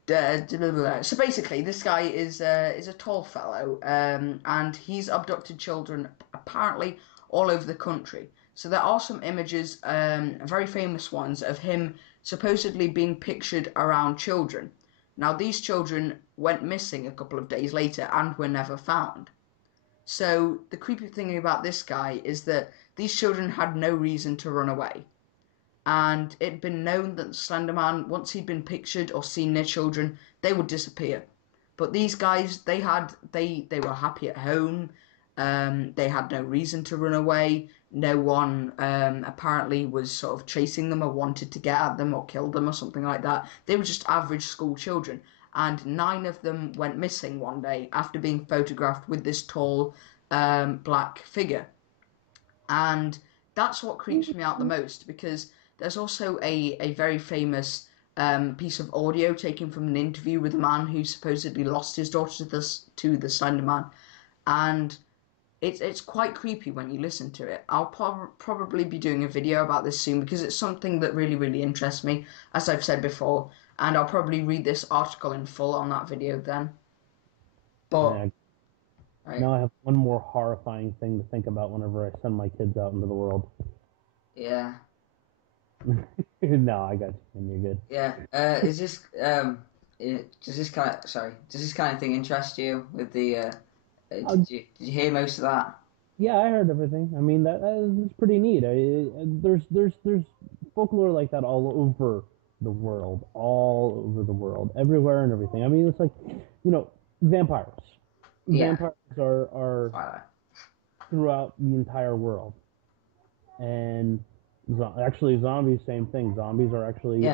So basically, this guy is a tall fellow, and he's abducted children apparently all over the country. So there are some images, very famous ones, of him supposedly being pictured around children. Now, these children went missing a couple of days later and were never found. So the creepy thing about this guy is that these children had no reason to run away. And it'd been known that the Slenderman, once he'd been pictured or seen near children, they would disappear. But these guys, they were happy at home. They had no reason to run away. No one apparently was sort of chasing them or wanted to get at them or kill them or something like that. They were just average school children. And 9 of them went missing one day after being photographed with this tall black figure. And that's what creeps me out the most, because there's also a very famous piece of audio taken from an interview with a man who supposedly lost his daughter to the Slenderman. And it's quite creepy when you listen to it. I'll probably be doing a video about this soon, because it's something that really, really interests me, as I've said before. And I'll probably read this article in full on that video then. But now I have one more horrifying thing to think about whenever I send my kids out into the world. Yeah. No, I got you, and you're good. Yeah. Does this kind of thing interest you? With the did you hear most of that? Yeah, I heard everything. I mean, that is pretty neat. There's folklore like that all over the world, everywhere and everything. I mean, it's like, vampires. Yeah. Vampires are throughout the entire world, and actually zombies, same thing. Zombies are actually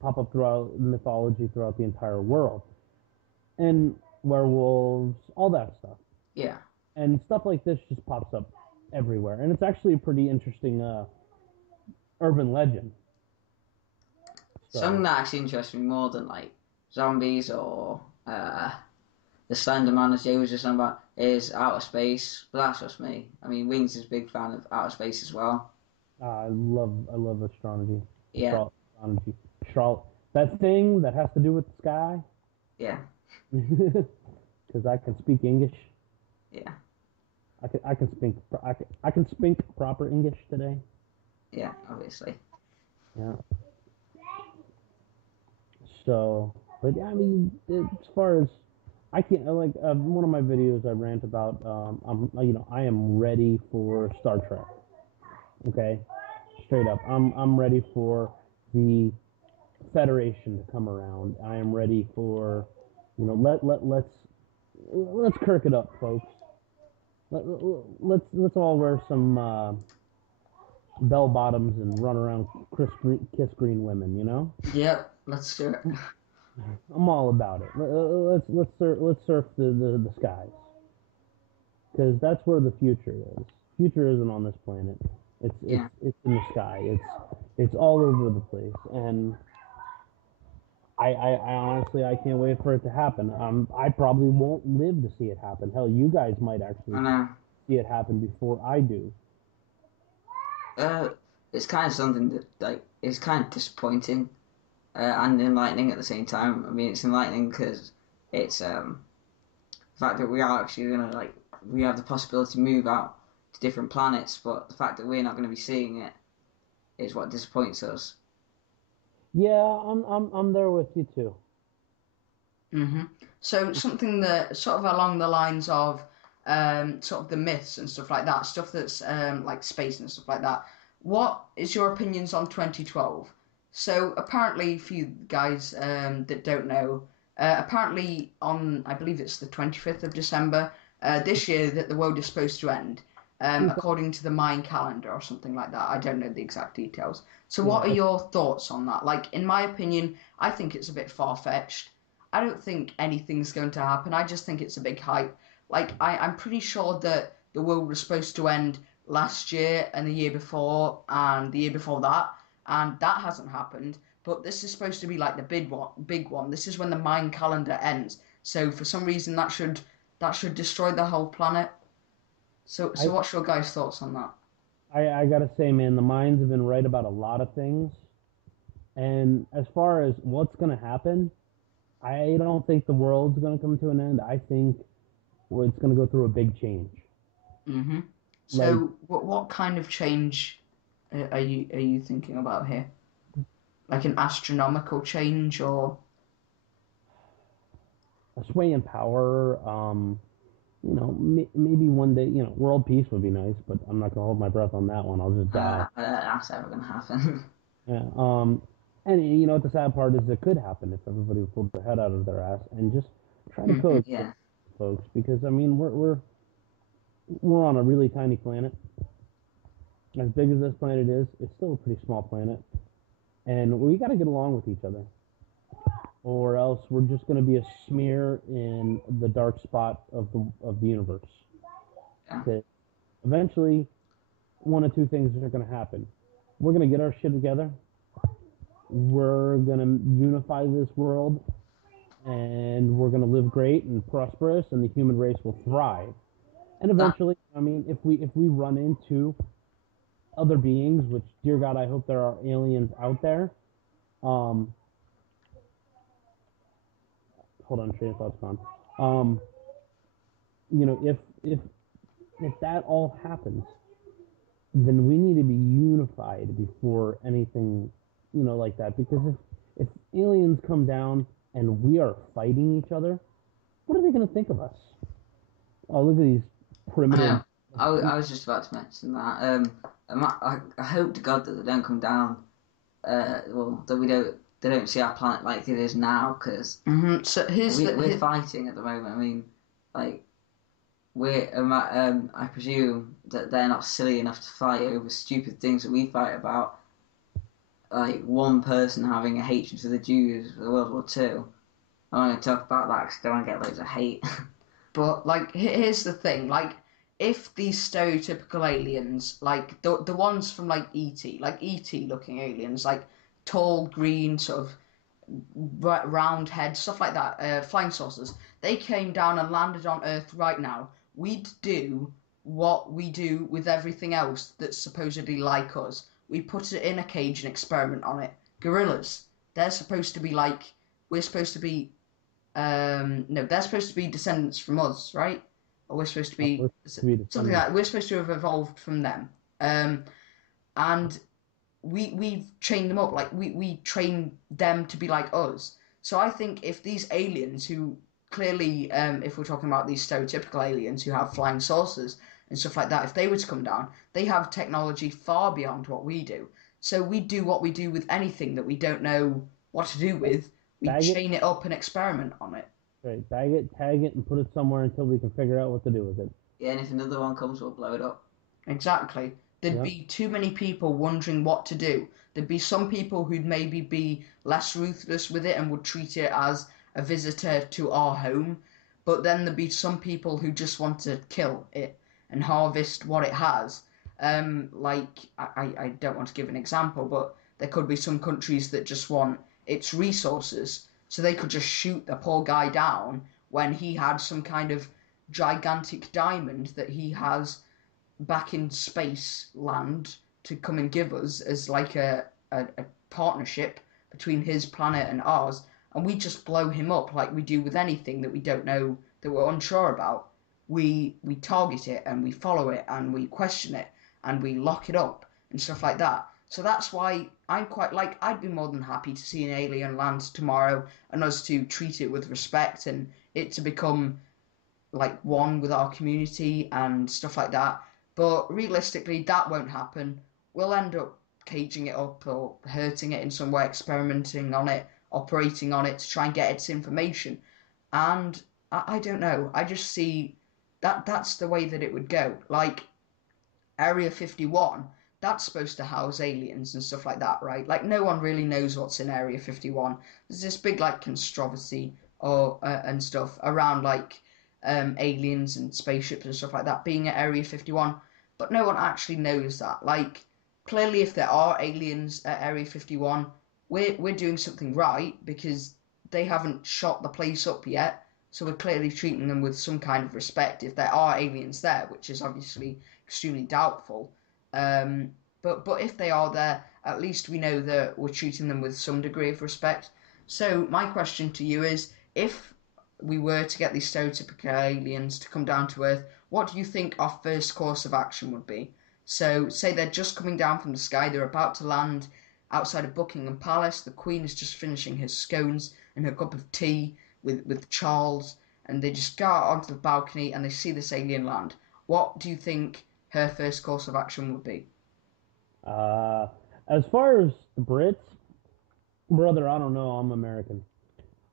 pop up throughout mythology throughout the entire world, and werewolves, all that stuff. Yeah. And stuff like this just pops up everywhere, and it's actually a pretty interesting urban legend. So. Something that actually interests me more than like zombies or the Slenderman, as Jay was just saying about, is outer space. But that's just me. I mean, Wings is a big fan of outer space as well. I love astrology. Yeah. Astrology. That thing that has to do with the sky. Yeah. Because I can speak English. Yeah. I can speak proper English today. Yeah, obviously. Yeah. So, but yeah, I mean, as far as I can't, like one of my videos I rant about, I am ready for Star Trek. Okay, straight up. I'm ready for the Federation to come around. I am ready for, let's kirk it up, folks. Let's all wear some bell bottoms and run around kiss green women. Yep, let's do it. I'm all about it. Let's surf the skies, because that's where the future is. Future isn't on this planet. It's in the sky. It's all over the place, and I honestly I can't wait for it to happen. I probably won't live to see it happen. Hell, you guys might actually I know. see it happen before I do. It's kind of something that is kind of disappointing and enlightening at the same time. I mean, it's enlightening because it's the fact that we are actually gonna we have the possibility to move out to different planets, but the fact that we're not going to be seeing it is what disappoints us. Yeah, I'm there with you too. So something that sort of along the lines of sort of the myths and stuff like that, stuff that's like space and stuff like that. What is your opinions on 2012? So apparently, for you guys that don't know, apparently on I believe it's the 25th of December this year that the world is supposed to end, according to the Mayan calendar or something like that. I don't know the exact details. So what are your thoughts on that? Like, in my opinion, I think it's a bit far-fetched. I don't think anything's going to happen. I just think it's a big hype. Like, I'm pretty sure that the world was supposed to end last year and the year before and the year before that, and that hasn't happened. But this is supposed to be like the big one. This is when the Mayan calendar ends. So for some reason that should destroy the whole planet. So what's your guys' thoughts on that? I gotta say, man, the Mayans have been right about a lot of things. And as far as what's gonna happen, I don't think the world's gonna come to an end. I think it's gonna go through a big change. Mm-hmm. So what kind of change are you thinking about here? Like an astronomical change or A sway in power. Maybe one day, world peace would be nice, but I'm not gonna hold my breath on that one. I'll just die. That's never going to happen. Yeah. And what the sad part is, it could happen if everybody pulled their head out of their ass and just try to coexist, Yeah. folks. Because I mean, we're on a really tiny planet. As big as this planet is, it's still a pretty small planet, and we got to get along with each other, or else we're just going to be a smear in the dark spot of the universe. Yeah. Okay. Eventually, one of two things are going to happen. We're going to get our shit together. We're going to unify this world, and we're going to live great and prosperous, and the human race will thrive. And eventually, I mean, if we run into other beings, which, dear God, I hope there are aliens out there. Hold on, train of thought's gone. If that all happens, then we need to be unified before anything, like that. Because if aliens come down and we are fighting each other, what are they going to think of us? Oh, look at these primitive. I was just about to mention that. I hope to God that they don't come down. That they don't see our planet like it is now, because So we're fighting at the moment. I mean, like I presume that they're not silly enough to fight over stupid things that we fight about. Like one person having a hatred for the Jews for World War II. I'm not going to talk about that because I don't want to get loads of hate. But like, here's the thing: like, if these stereotypical aliens, like the ones from like E.T., like E.T. looking aliens, like tall, green, sort of round head, stuff like that, flying saucers, they came down and landed on Earth right now, we'd do what we do with everything else that's supposedly like us. We put it in a cage and experiment on it. Gorillas, they're supposed to be like, we're supposed to be no, they're supposed to be descendants from us, right? Or we're supposed to be something like that. We're supposed to have evolved from them. And we've trained them up. Like, we train them to be like us. So I think if these aliens who clearly, if we're talking about these stereotypical aliens who have flying saucers, and stuff like that, if they were to come down, they have technology far beyond what we do. So we do what we do with anything that we don't know what to do with. We Bag it. chain it up and experiment on it. Right, bag it, tag it, and put it somewhere until we can figure out what to do with it. Yeah, and if another one comes, we'll blow it up. Exactly. There'd Yep. be too many people wondering what to do. There'd be some people who'd maybe be less ruthless with it and would treat it as a visitor to our home. But then there'd be some people who just want to kill it and harvest what it has. I don't want to give an example, but there could be some countries that just want its resources. So they could just shoot the poor guy down when he had some kind of gigantic diamond that he has back in space land to come and give us as like a partnership between his planet and ours, and we just blow him up like we do with anything that we don't know, that we're unsure about. We target it and we follow it and we question it and we lock it up and stuff like that. So that's why I'm quite like, I'd be more than happy to see an alien land tomorrow and us to treat it with respect and it to become like one with our community and stuff like that. But realistically, that won't happen. We'll end up caging it up or hurting it in some way, experimenting on it, operating on it to try and get its information. And I don't know. I just see that's the way that it would go. Like Area 51, that's supposed to house aliens and stuff like that, right? Like no one really knows what's in Area 51. There's this big like controversy or and stuff around like aliens and spaceships and stuff like that being at Area 51, but no one actually knows that. Like, clearly, if there are aliens at Area 51, we're doing something right because they haven't shot the place up yet, so we're clearly treating them with some kind of respect if there are aliens there, which is obviously extremely doubtful. But if they are there, at least we know that we're treating them with some degree of respect. So my question to you is, if we were to get these stereotypical aliens to come down to Earth, what do you think our first course of action would be? So, say they're just coming down from the sky, they're about to land outside of Buckingham Palace, the Queen is just finishing her scones and her cup of tea with Charles, and they just go out onto the balcony and they see this alien land. What do you think her first course of action would be? As far as the Brits, brother, I don't know. I'm American.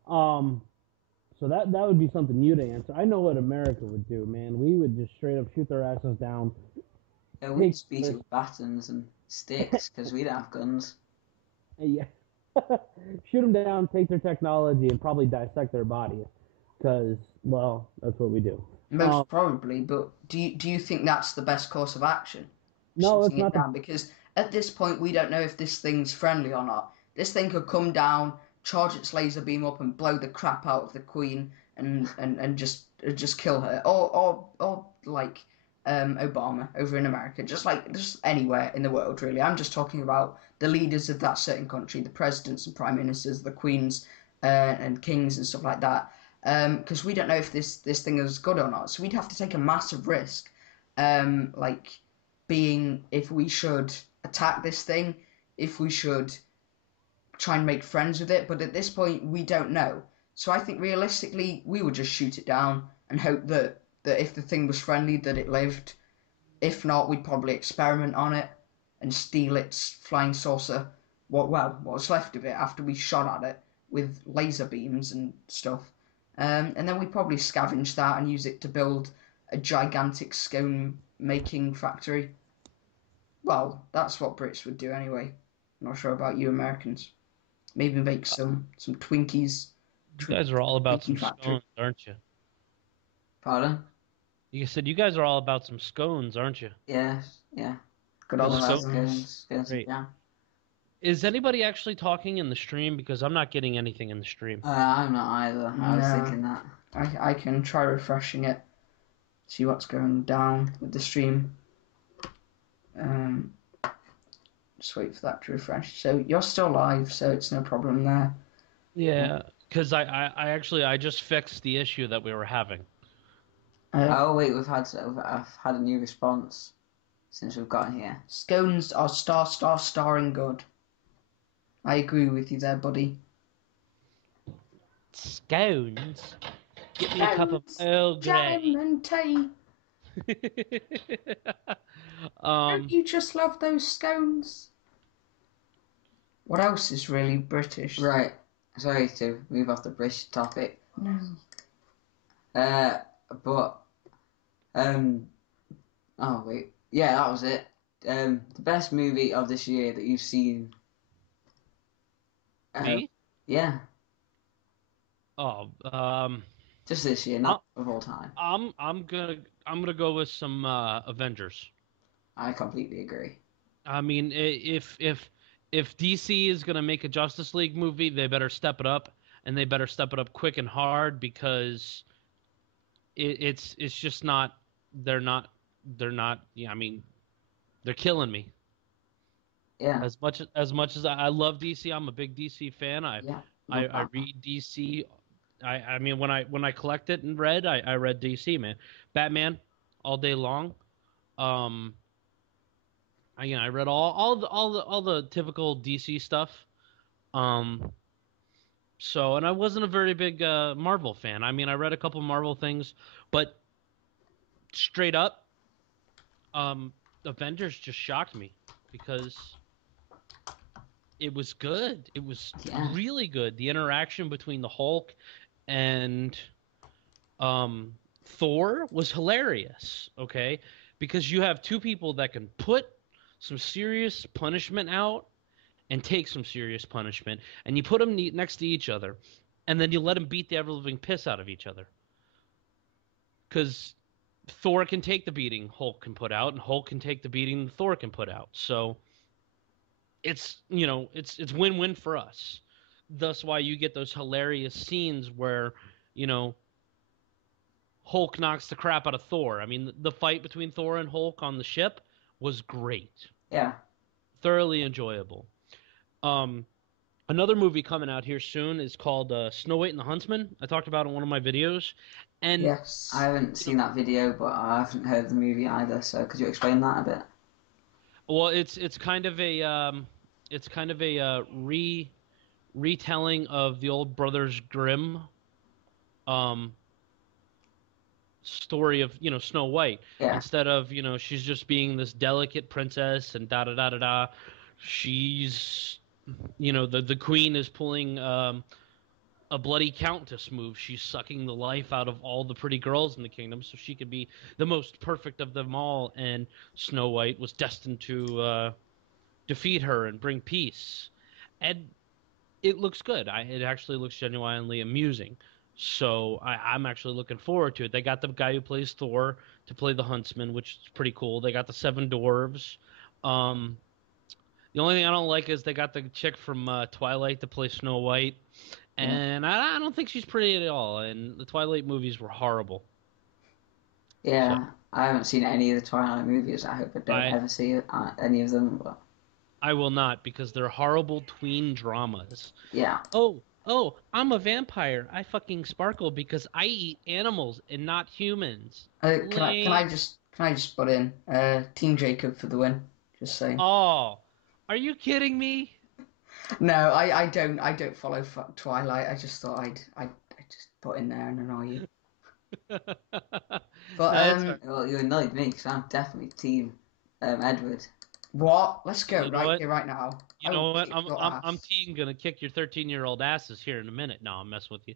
So that would be something you'd answer. I know what America would do, man. We would just straight up shoot their asses down. Yeah, we'd just beat it with batons and sticks because we don't have guns. Yeah. Shoot them down, take their technology, and probably dissect their body. Because, well, that's what we do. Most probably, but do you think that's the best course of action? No, it's Shooting not. it down? Because at this point, we don't know if this thing's friendly or not. This thing could come down, charge its laser beam up, and blow the crap out of the Queen, and just kill her, or like Obama over in America, just anywhere in the world, really. I'm just talking about the leaders of that certain country, the presidents and prime ministers, the queens and kings and stuff like that. Because we don't know if this thing is good or not, so we'd have to take a massive risk, if we should attack this thing, if we should try and make friends with it, but at this point we don't know. So I think realistically we would just shoot it down and hope that if the thing was friendly that it lived. If not, we'd probably experiment on it and steal its flying saucer, what's left of it after we shot at it with laser beams and stuff. And then we'd probably scavenge that and use it to build a gigantic scone making factory. Well, that's what Brits would do anyway. Not sure about you Americans. Maybe make some Twinkies. You guys are all about some factory. scones, aren't you? Pardon? You said you guys are all about some scones, aren't you? Yeah. Good old Scones. Scones, Great. yeah. Is anybody actually talking in the stream? Because I'm not getting anything in the stream. I'm not either. I was No. thinking that. I can try refreshing it, see what's going down with the stream. Just wait for that to refresh. So you're still live, so it's no problem there. Yeah, because I just fixed the issue that we were having. Oh wait, I've had a new response since we've gotten here. Scones are starring good. I agree with you there, buddy. Scones? Get me a cup of Earl Grey. Jam and tea. Don't you just love those scones? What else is really British? Right. Sorry to move off the British topic. No. But oh wait, yeah, that was it. The best movie of this year that you've seen. Me? Yeah, Oh, just this year, not of all time. I'm gonna go with some Avengers. I completely agree. I mean, if DC is gonna make a Justice League movie, they better step it up, and they better step it up quick and hard because it's just not. They're not. Yeah, I mean, they're killing me. Yeah, As much as I love DC, I'm a big DC fan. yeah. I read DC. I mean when I collected and read, I read DC, man. Batman all day long. Um, I read all the typical DC stuff. Um, and I wasn't a very big Marvel fan. I mean, I read a couple Marvel things, but straight up, Avengers just shocked me because it was good. It was Yeah. really good. The interaction between the Hulk and Thor was hilarious. Okay, because you have two people that can put some serious punishment out and take some serious punishment, and you put them next to each other, and then you let them beat the ever living piss out of each other. Because Thor can take the beating Hulk can put out, and Hulk can take the beating Thor can put out. So it's win-win for us. Thus why you get those hilarious scenes where, you know, Hulk knocks the crap out of Thor. I mean, the fight between Thor and Hulk on the ship was great. Yeah. Thoroughly enjoyable. Another movie coming out here soon is called Snow White and the Huntsman. I talked about it in one of my videos. And Yes. I haven't seen that video, but I haven't heard the movie either. So could you explain that a bit? well, it's kind of a retelling of the old Brothers Grimm um story of Snow White. Yeah. Instead of she's just being this delicate princess and da da da da da, she's the queen is pulling a bloody countess move. She's sucking the life out of all the pretty girls in the kingdom so she could be the most perfect of them all, and Snow White was destined to defeat her and bring peace. And it looks good. It actually looks genuinely amusing. So I'm actually looking forward to it. They got the guy who plays Thor to play the huntsman, which is pretty cool. They got the seven dwarves. The only thing I don't like is they got the chick from Twilight to play Snow White, and I don't think she's pretty at all. And the Twilight movies were horrible. Yeah, so, I haven't seen any of the Twilight movies. I hope I don't ever see any of them. But I will not, because they're horrible tween dramas. Yeah. Oh, I'm a vampire. I fucking sparkle because I eat animals and not humans. Can I just put in Team Jacob for the win? Just saying. Oh, are you kidding me? No, I don't follow Twilight. I just thought I'd just put in there and annoy you. But well, you annoyed me because I'm definitely Team Edward. What? Let's go right now. You know what? I'm team gonna kick your 13-year-old asses here in a minute. No, I'm messing with you.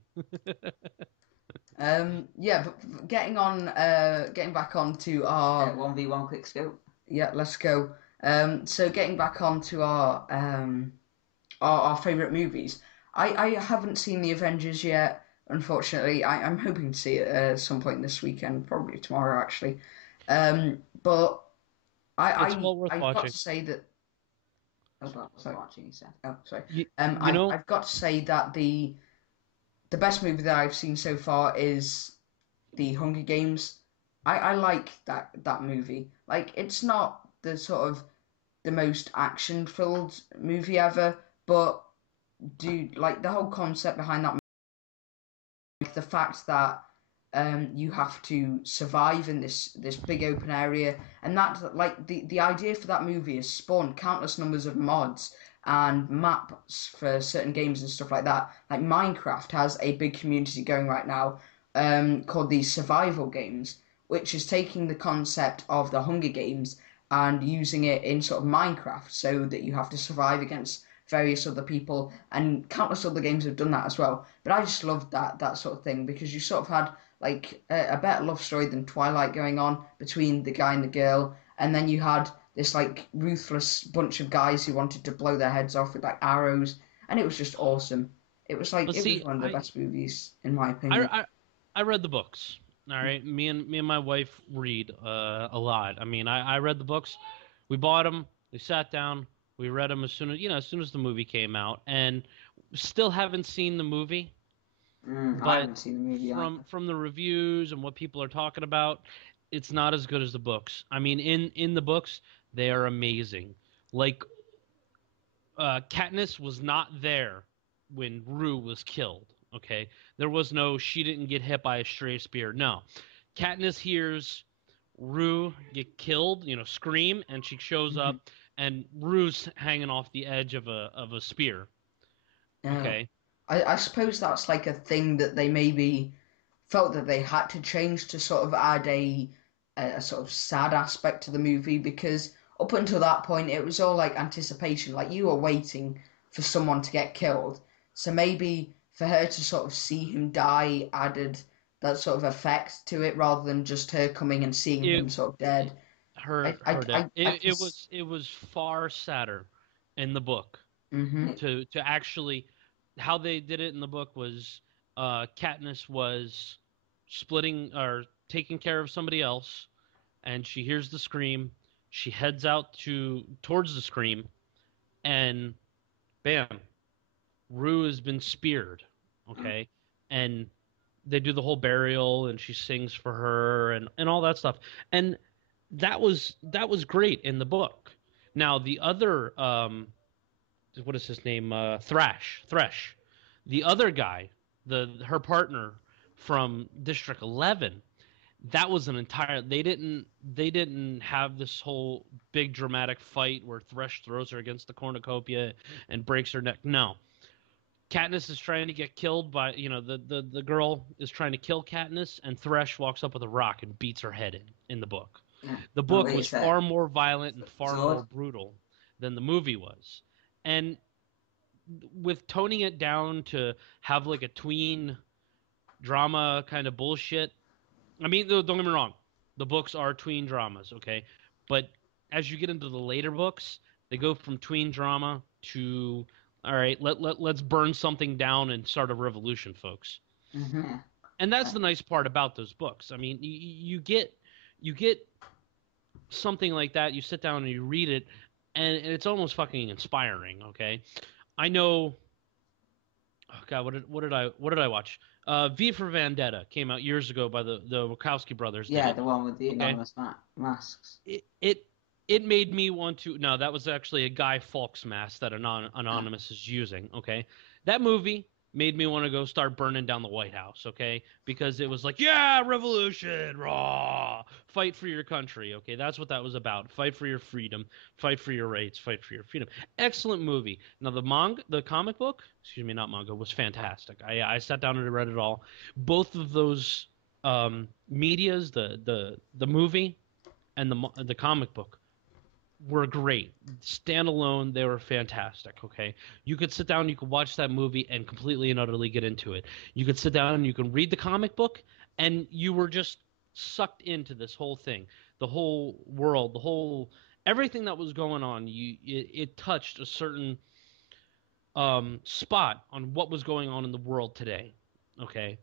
Yeah, but getting back on to our 1v1 quick scope. Yeah, let's go. So getting back on to our favourite movies. I haven't seen the Avengers yet, unfortunately. I'm hoping to see it at some point this weekend, probably tomorrow actually. But it's well worth I've watching. got to say that. Watching, you said. Oh, sorry. I've got to say that the best movie that I've seen so far is The Hunger Games. I like that movie. Like, it's not the sort of the most action-filled movie ever, but like the whole concept behind that movie, like the fact that you have to survive in this big open area, and that like the idea for that movie has spawned countless numbers of mods and maps for certain games and stuff like that. Like Minecraft has a big community going right now called the survival games, which is taking the concept of the Hunger Games and using it in sort of Minecraft, so that you have to survive against various other people, and countless other games have done that as well. But I just loved that sort of thing, because you sort of had like a better love story than Twilight going on between the guy and the girl, and then you had this like ruthless bunch of guys who wanted to blow their heads off with like arrows, and it was just awesome. It was like Well, it was see, one of the best movies in my I, opinion. I I read the books. All right, me and my wife read a lot. I mean, I read the books. We bought them. We sat down. We read them as soon as the movie came out, and still haven't seen the movie. I But haven't seen the movie either. from the reviews and what people are talking about, it's not as good as the books. I mean, in the books, they are amazing. Like Katniss was not there when Rue was killed. Okay, there was no she didn't get hit by a stray spear. No, Katniss hears Rue get killed, scream, and she shows Mm-hmm. up, and Rue's hanging off the edge of a spear. Yeah. Okay, I suppose that's like a thing that they maybe felt that they had to change to sort of add a sort of sad aspect to the movie, because up until that point it was all like anticipation, like you were waiting for someone to get killed. So maybe for her to sort of see him die added that sort of effect to it, rather than just her coming and seeing it him sort of dead. her death. I It, can. it was far sadder in the book Mm-hmm. to actually how they did it in the book was Katniss was splitting or taking care of somebody else, and she hears the scream. She heads out towards the scream, and bam, Rue has been speared. Okay, and they do the whole burial, and she sings for her, and all that stuff, and that was great in the book. Now the other what is his name? Thresh. The other guy, her partner from District 11, that was an entire. They didn't have this whole big dramatic fight where Thresh throws her against the cornucopia and breaks her neck. No, Katniss is trying to get killed by the girl is trying to kill Katniss, and Thresh walks up with a rock and beats her head in the book. Yeah. The Oh, book wait a was sec. far more violent and far Zord? more brutal than the movie was. And with toning it down to have like a tween drama kind of bullshit. I mean, don't get me wrong, the books are tween dramas, okay? But as you get into the later books, they go from tween drama to all right, let's burn something down and start a revolution, folks. Mm-hmm. Yeah. And that's the nice part about those books. I mean, you get something like that, you sit down and you read it, and it's almost fucking inspiring, okay? I know. Oh God, what did I watch? V for Vendetta came out years ago by the Wachowski brothers. Did Yeah, it? the one with the Okay. anonymous masks. It made me want to. No, that was actually a Guy Fawkes mask that Anonymous is using. Okay, that movie made me want to go start burning down the White House. Okay, because it was like, yeah, revolution, raw, fight for your country. Okay, that's what that was about. Fight for your freedom, fight for your rights, fight for your freedom. Excellent movie. Now the comic book, excuse me, not manga, was fantastic. I sat down and read it all. Both of those medias, the movie and the comic book were great. Standalone, they were fantastic. Okay, you could sit down, you could watch that movie, and completely and utterly get into it. You could sit down and you can read the comic book, and you were just sucked into this whole thing, the whole world, the whole everything that was going on. It touched a certain spot on what was going on in the world today. Okay,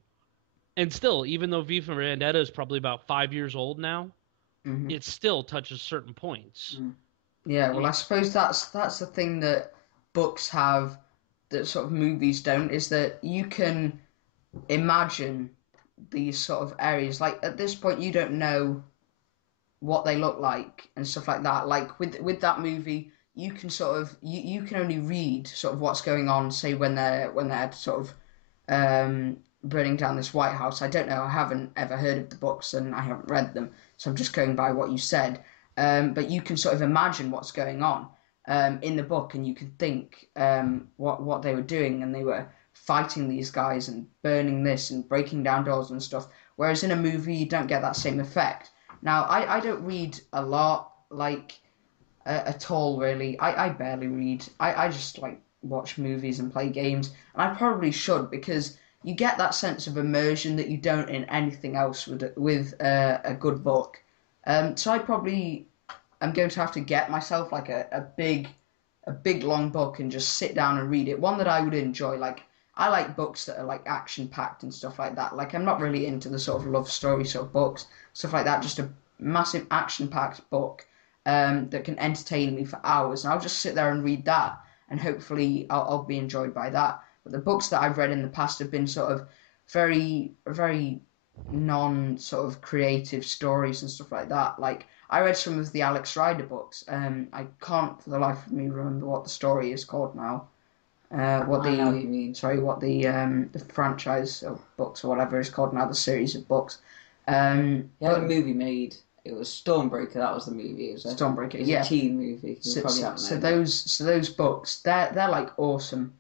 and still, even though V for Vendetta is probably about 5 years old now, Mm-hmm. it still touches certain points. Yeah, well, I suppose that's the thing that books have that sort of movies don't, is that you can imagine these sort of areas. Like at this point, you don't know what they look like and stuff like that. Like with that movie, you can sort of you can only read sort of what's going on. Say when they're sort of burning down this White House. I don't know. I haven't ever heard of the books and I haven't read them, so I'm just going by what you said. But you can sort of imagine what's going on in the book, and you can think what they were doing, and they were fighting these guys and burning this and breaking down doors and stuff. whereas in a movie you don't get that same effect. Now, I don't read a lot, like, at all, really. I barely read. I just, like, watch movies and play games, and I probably should, because you get that sense of immersion that you don't in anything else with a good book. So I probably am going to have to get myself, like, a big long book and just sit down and read it. One that I would enjoy. Like, I like books that are, like, action packed and stuff like that. Like, I'm not really into the sort of love story sort of books, stuff like that. Just a massive action packed book that can entertain me for hours, and I'll just sit there and read that, and hopefully I'll be enjoyed by that. But the books that I've read in the past have been sort of very, very non sort of creative stories and stuff like that. Like, I read some of the Alex Rider books. I can't for the life of me remember what the story is called now. What I know what you mean. what the franchise of books or whatever is called now, the series of books. He had a movie made. It was Stormbreaker. That was the movie. It was Stormbreaker, it was a teen movie. So those books, they're like awesome.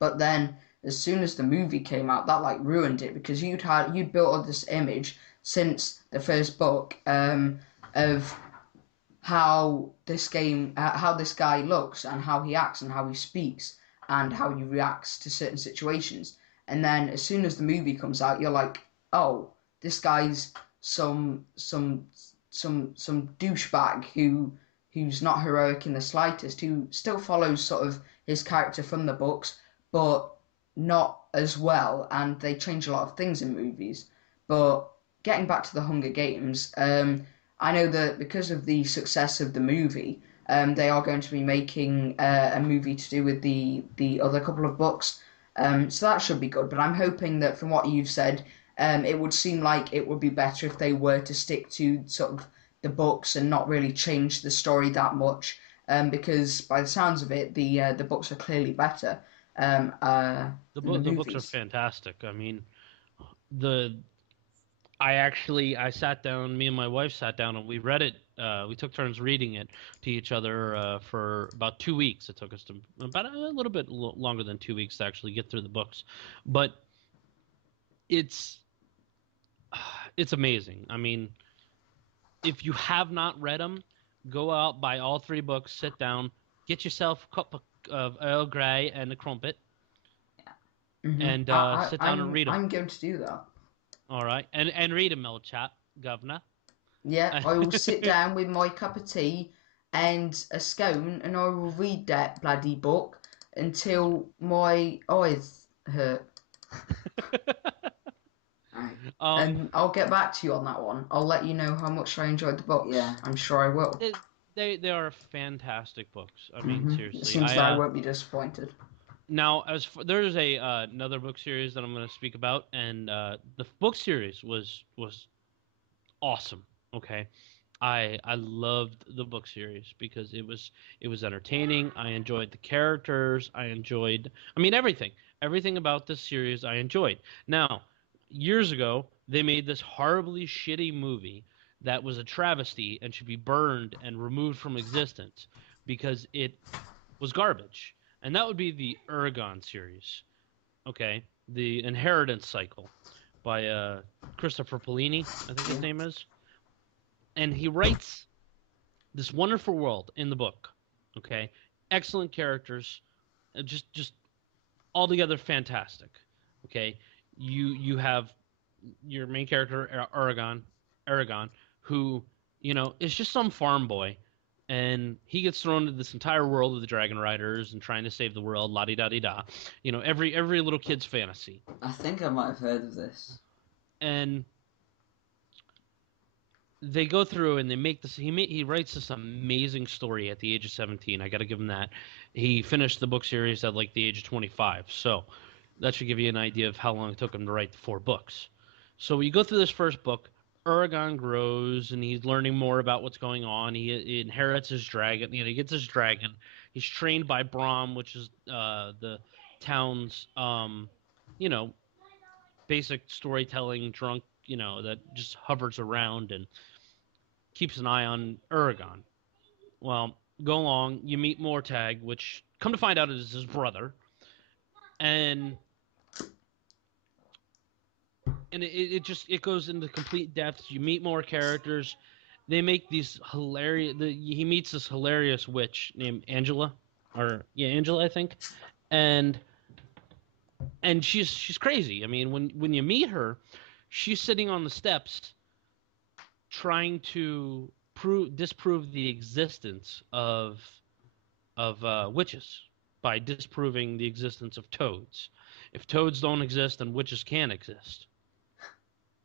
But then as soon as the movie came out, that like ruined it, because you'd built up this image since the first book of how this guy looks and how he acts and how he speaks and how he reacts to certain situations. And then as soon as the movie comes out, you're like, oh, this guy's some douchebag who's not heroic in the slightest, who still follows sort of his character from the books, but not as well, and they change a lot of things in movies. But getting back to the Hunger Games, I know that because of the success of the movie, they are going to be making a movie to do with the other couple of books. So that should be good. But I'm hoping that from what you've said, it would seem like it would be better if they were to stick to sort of the books and not really change the story that much. Because by the sounds of it, the books are clearly better. The books are fantastic. I mean, I sat down, me and my wife sat down and we read it. We took turns reading it to each other for about 2 weeks. It took us about a little bit longer than 2 weeks to actually get through the books. But it's amazing. I mean, if you have not read them, go out, buy all 3 books, sit down, get yourself a cup of Earl Grey and a crumpet, and sit down and read them. I'm going to do that. All right, and read them, old chap, governor. Yeah, I will sit down with my cup of tea and a scone, and I will read that bloody book until my eyes hurt. And I'll get back to you on that one. I'll let you know how much I enjoyed the books. Yeah, I'm sure I will. They are fantastic books. I mean, seriously. It seems that I won't be disappointed. Now, there's another book series that I'm going to speak about, and the book series was awesome. Okay, I loved the book series because it was entertaining. I enjoyed the characters. I mean, everything about this series I enjoyed. Now, years ago, they made this horribly shitty movie that was a travesty and should be burned and removed from existence because it was garbage. And that would be the Eragon series. Okay? The Inheritance Cycle by Christopher Paolini, I think his name is. And he writes this wonderful world in the book. Okay? Excellent characters. Just altogether fantastic. Okay? You have your main character, Eragon, who, is just some farm boy. And he gets thrown into this entire world of the Dragon Riders and trying to save the world, la-di-da-di-da. Every little kid's fantasy. I think I might have heard of this. And they go through and they make this. He writes this amazing story at the age of 17. I got to give him that. He finished the book series at like the age of 25. So that should give you an idea of how long it took him to write the 4 books. So you go through this first book. Eragon grows, and he's learning more about what's going on. He inherits his dragon. He gets his dragon. He's trained by Brahm, which is the town's, basic storytelling drunk, that just hovers around and keeps an eye on Eragon. Well, go along. You meet Mortag, which, come to find out, is his brother. And and it goes into complete depth. You meet more characters. They make these hilarious. He meets this hilarious witch named Angela, Angela, I think, and she's crazy. I mean, when you meet her, she's sitting on the steps, trying to disprove the existence of witches by disproving the existence of toads. If toads don't exist, then witches can't exist.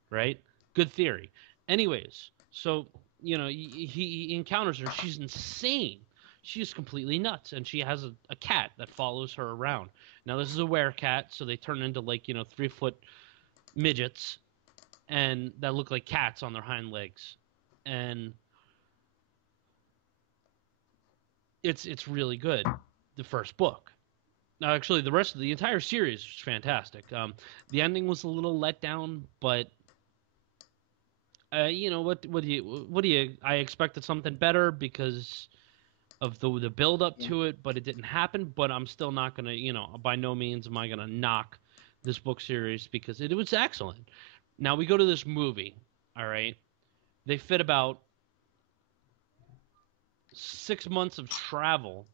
Right? Good theory. Anyways, so he encounters her. She's insane. She's completely nuts, and she has a cat that follows her around. Now this is a werecat, so they turn into 3-foot midgets, and that look like cats on their hind legs, and it's really good. The first book. Now, actually, the rest of the entire series was fantastic. The ending was a little let down, but what do you? I expected something better because of the build up to it, but it didn't happen. But I'm still not gonna, by no means am I gonna knock this book series because it was excellent. Now we go to this movie. All right, they fit about 6 months of travel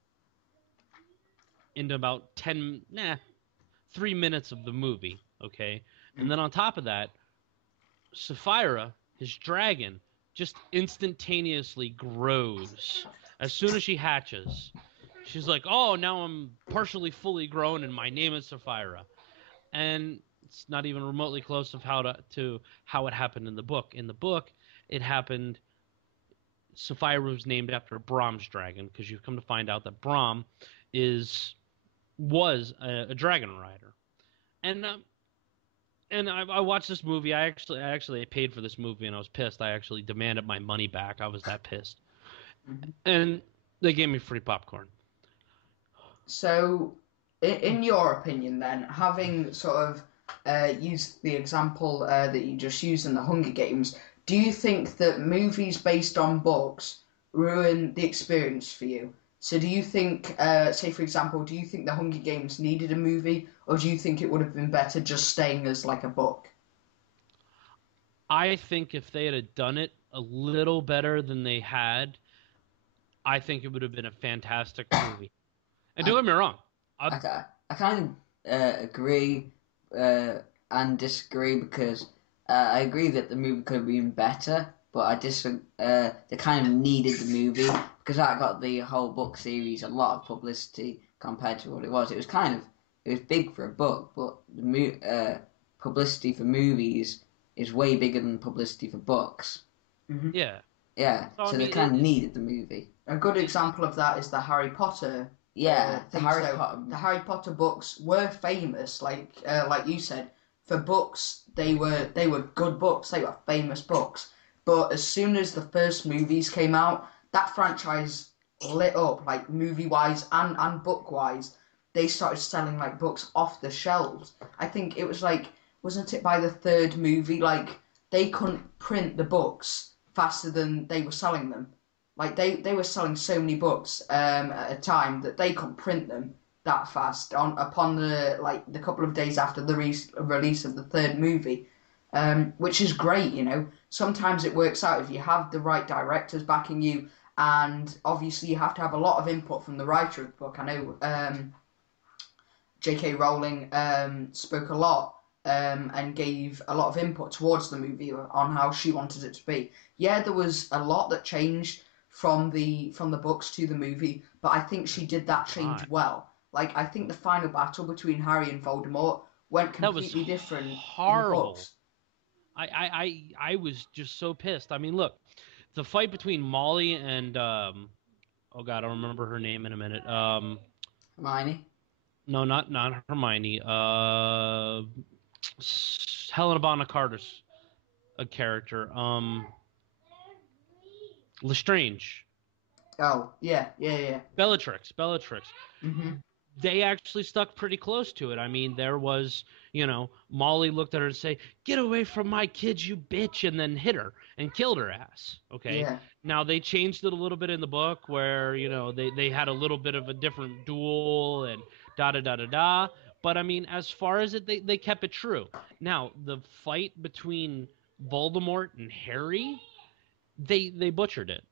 into about 3 minutes of the movie, okay? And then on top of that, Sapphira, his dragon, just instantaneously grows. As soon as she hatches, she's like, oh, now I'm partially fully grown and my name is Sapphira. And it's not even remotely close of how it happened in the book. In the book, it happened... Sapphira was named after Brahm's dragon, because you've come to find out that Brahm was a dragon rider, and I watched this movie. I actually paid for this movie, and I was pissed. I actually demanded my money back. I was that pissed, and they gave me free popcorn. So, in your opinion, then, having sort of used the example that you just used in the Hunger Games, do you think that movies based on books ruin the experience for you? So do you think, say for example, do you think the Hunger Games needed a movie, or do you think it would have been better just staying as like a book? I think if they had done it a little better than they had, I think it would have been a fantastic movie. And don't get me wrong. I kind of agree and disagree because I agree that the movie could have been better, but I disagree. They kind of needed the movie because that got the whole book series a lot of publicity compared to what it was. It was big for a book, but the publicity for movies is way bigger than publicity for books. Mm-hmm. Yeah. Yeah, so they kind of needed the movie. A good example of that is the Harry Potter. The Harry Potter books were famous, like you said, for books. They were good books. They were famous books. But as soon as the first movies came out, that franchise lit up, like movie-wise and book-wise. They started selling like books off the shelves. I think it was like, wasn't it by the third movie, like they couldn't print the books faster than they were selling them. Like they were selling so many books at a time that they couldn't print them that fast upon the couple of days after the release of the third movie, which is great. Sometimes it works out if you have the right directors backing you, and obviously you have to have a lot of input from the writer of the book. I know J.K. Rowling spoke a lot and gave a lot of input towards the movie on how she wanted it to be. Yeah, there was a lot that changed from the books to the movie, but I think she did that change well. Like, I think the final battle between Harry and Voldemort went completely different horrible. in the books. I was just so pissed. I mean, look, the fight between Molly and oh god, I'll remember her name in a minute. Hermione? No, not Hermione. Helena Bonham Carter's a character. Lestrange. Oh, yeah. Bellatrix. Mm-hmm. They actually stuck pretty close to it. I mean, there was, Molly looked at her and say, "Get away from my kids, you bitch," and then hit her and killed her ass. Okay. Yeah. Now they changed it a little bit in the book where, they had a little bit of a different duel and da da da da da. But I mean, as far as they kept it true. Now, the fight between Voldemort and Harry, they butchered it.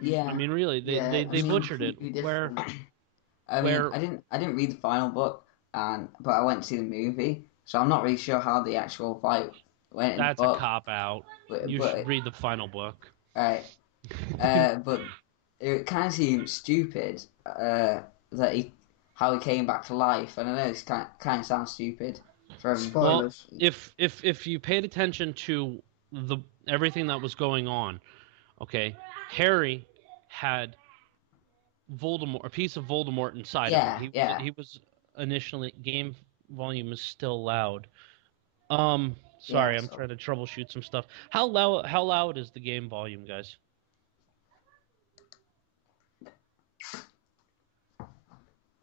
Yeah. I mean, really, they butchered it. Different. I mean, I didn't read the final book, but I went to see the movie, so I'm not really sure how the actual fight went in the That's book. a cop out. You should read the final book. Right. But it kind of seems stupid how he came back to life, and I know this kind of sounds stupid from Spoilers. Well, if you paid attention to everything that was going on, okay, Harry had Voldemort, a piece of Voldemort inside of him. He was initially, game volume is still loud. Sorry, I'm trying to troubleshoot some stuff. How loud is the game volume, guys?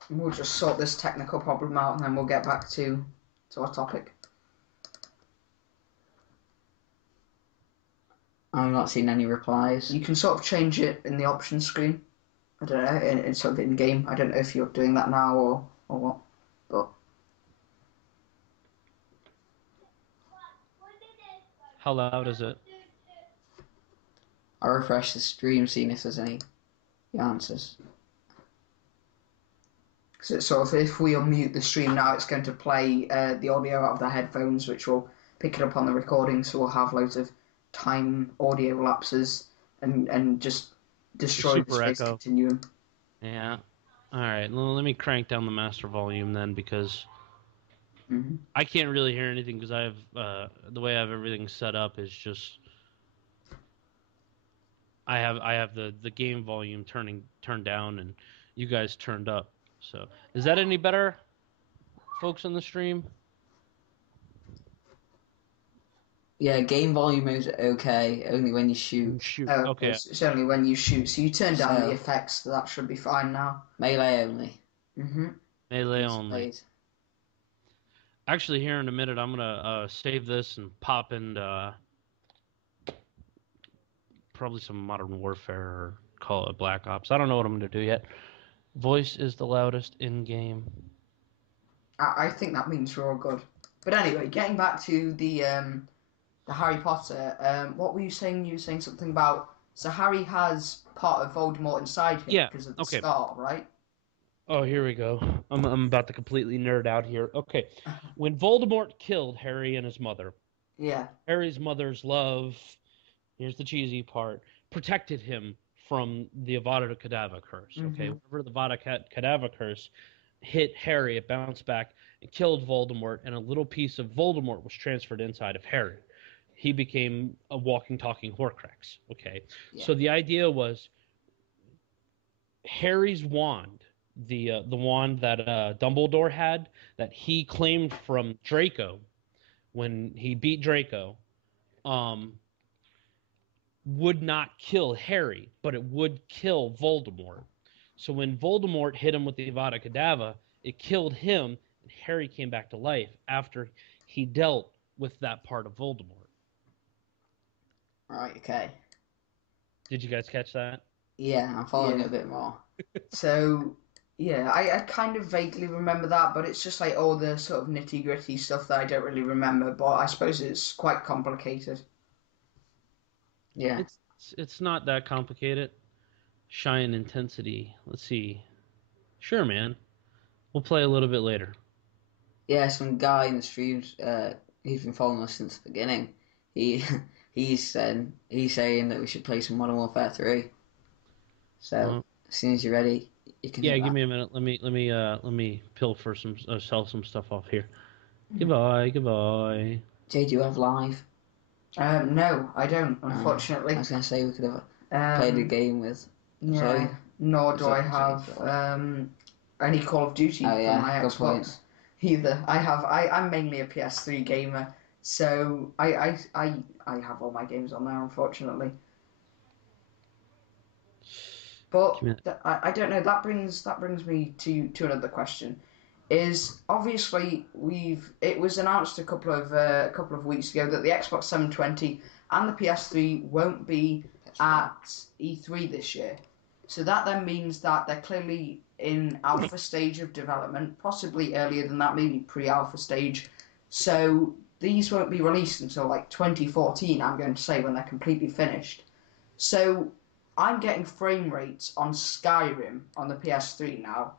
We'll just sort this technical problem out, and then we'll get back to our topic. I'm not seeing any replies. You can sort of change it in the options screen. I don't know, in sort of in game. I don't know if you're doing that now or what, but. How loud is it? I'll refresh the stream, seeing if there's any answers. So sort of, if we unmute the stream now, it's going to play the audio out of the headphones, which will pick it up on the recording, so we'll have loads of time audio lapses and just destroy the space continuum. Yeah. All right. Well, let me crank down the master volume then, because I can't really hear anything because I have the way I have everything set up is just I have the game volume turned down and you guys turned up. So is that any better, folks on the stream? Yeah, game volume is okay, only when you shoot. Okay. It's only when you shoot. So you turn down the effects, so that should be fine now. Melee only. Melee only. Actually, here in a minute, I'm gonna save this and pop in probably some Modern Warfare or call it Black Ops. I don't know what I'm gonna do yet. Voice is the loudest in game. I think that means we're all good. But anyway, getting back to the Harry Potter. What were you saying? You were saying something about Harry has part of Voldemort inside him because of the scar, right? Oh, here we go. I'm about to completely nerd out here. Okay, when Voldemort killed Harry and his mother, Harry's mother's love, here's the cheesy part, protected him from the Avada Kedavra curse. Okay, whenever the Avada Kedavra curse hit Harry, it bounced back and killed Voldemort, and a little piece of Voldemort was transferred inside of Harry. He became a walking, talking Horcrux. Okay, so the idea was Harry's wand, the wand that Dumbledore had, that he claimed from Draco when he beat Draco, would not kill Harry, but it would kill Voldemort. So when Voldemort hit him with the Avada Kedavra, it killed him, and Harry came back to life after he dealt with that part of Voldemort. Right, okay. Did you guys catch that? Yeah, I'm following it a bit more. So, yeah, I kind of vaguely remember that, but it's just like all the sort of nitty-gritty stuff that I don't really remember, but I suppose it's quite complicated. Yeah. It's not that complicated. Shine intensity. Let's see. Sure, man. We'll play a little bit later. Yeah, some guy in the streams, he's been following us since the beginning. He's saying that we should play some Modern Warfare 3. So as soon as you're ready, you can. Yeah, give me a minute. Let me pilfer sell some stuff off here. Goodbye. Jay, do you have live? No, I don't. Unfortunately. I was gonna say we could have played a game with. Yeah. Sorry. Nor do I have any Call of Duty for my Xbox. Point. Either. I'm mainly a PS3 gamer. So I have all my games on there, unfortunately. But I don't know. That brings me to another question. Is obviously it was announced a couple of weeks ago that the Xbox 720 and the PS3 won't be at E3 this year. So that then means that they're clearly in alpha stage of development, possibly earlier than that, maybe pre-alpha stage. So these won't be released until like 2014, I'm going to say, when they're completely finished. So I'm getting frame rates on Skyrim on the PS3 now.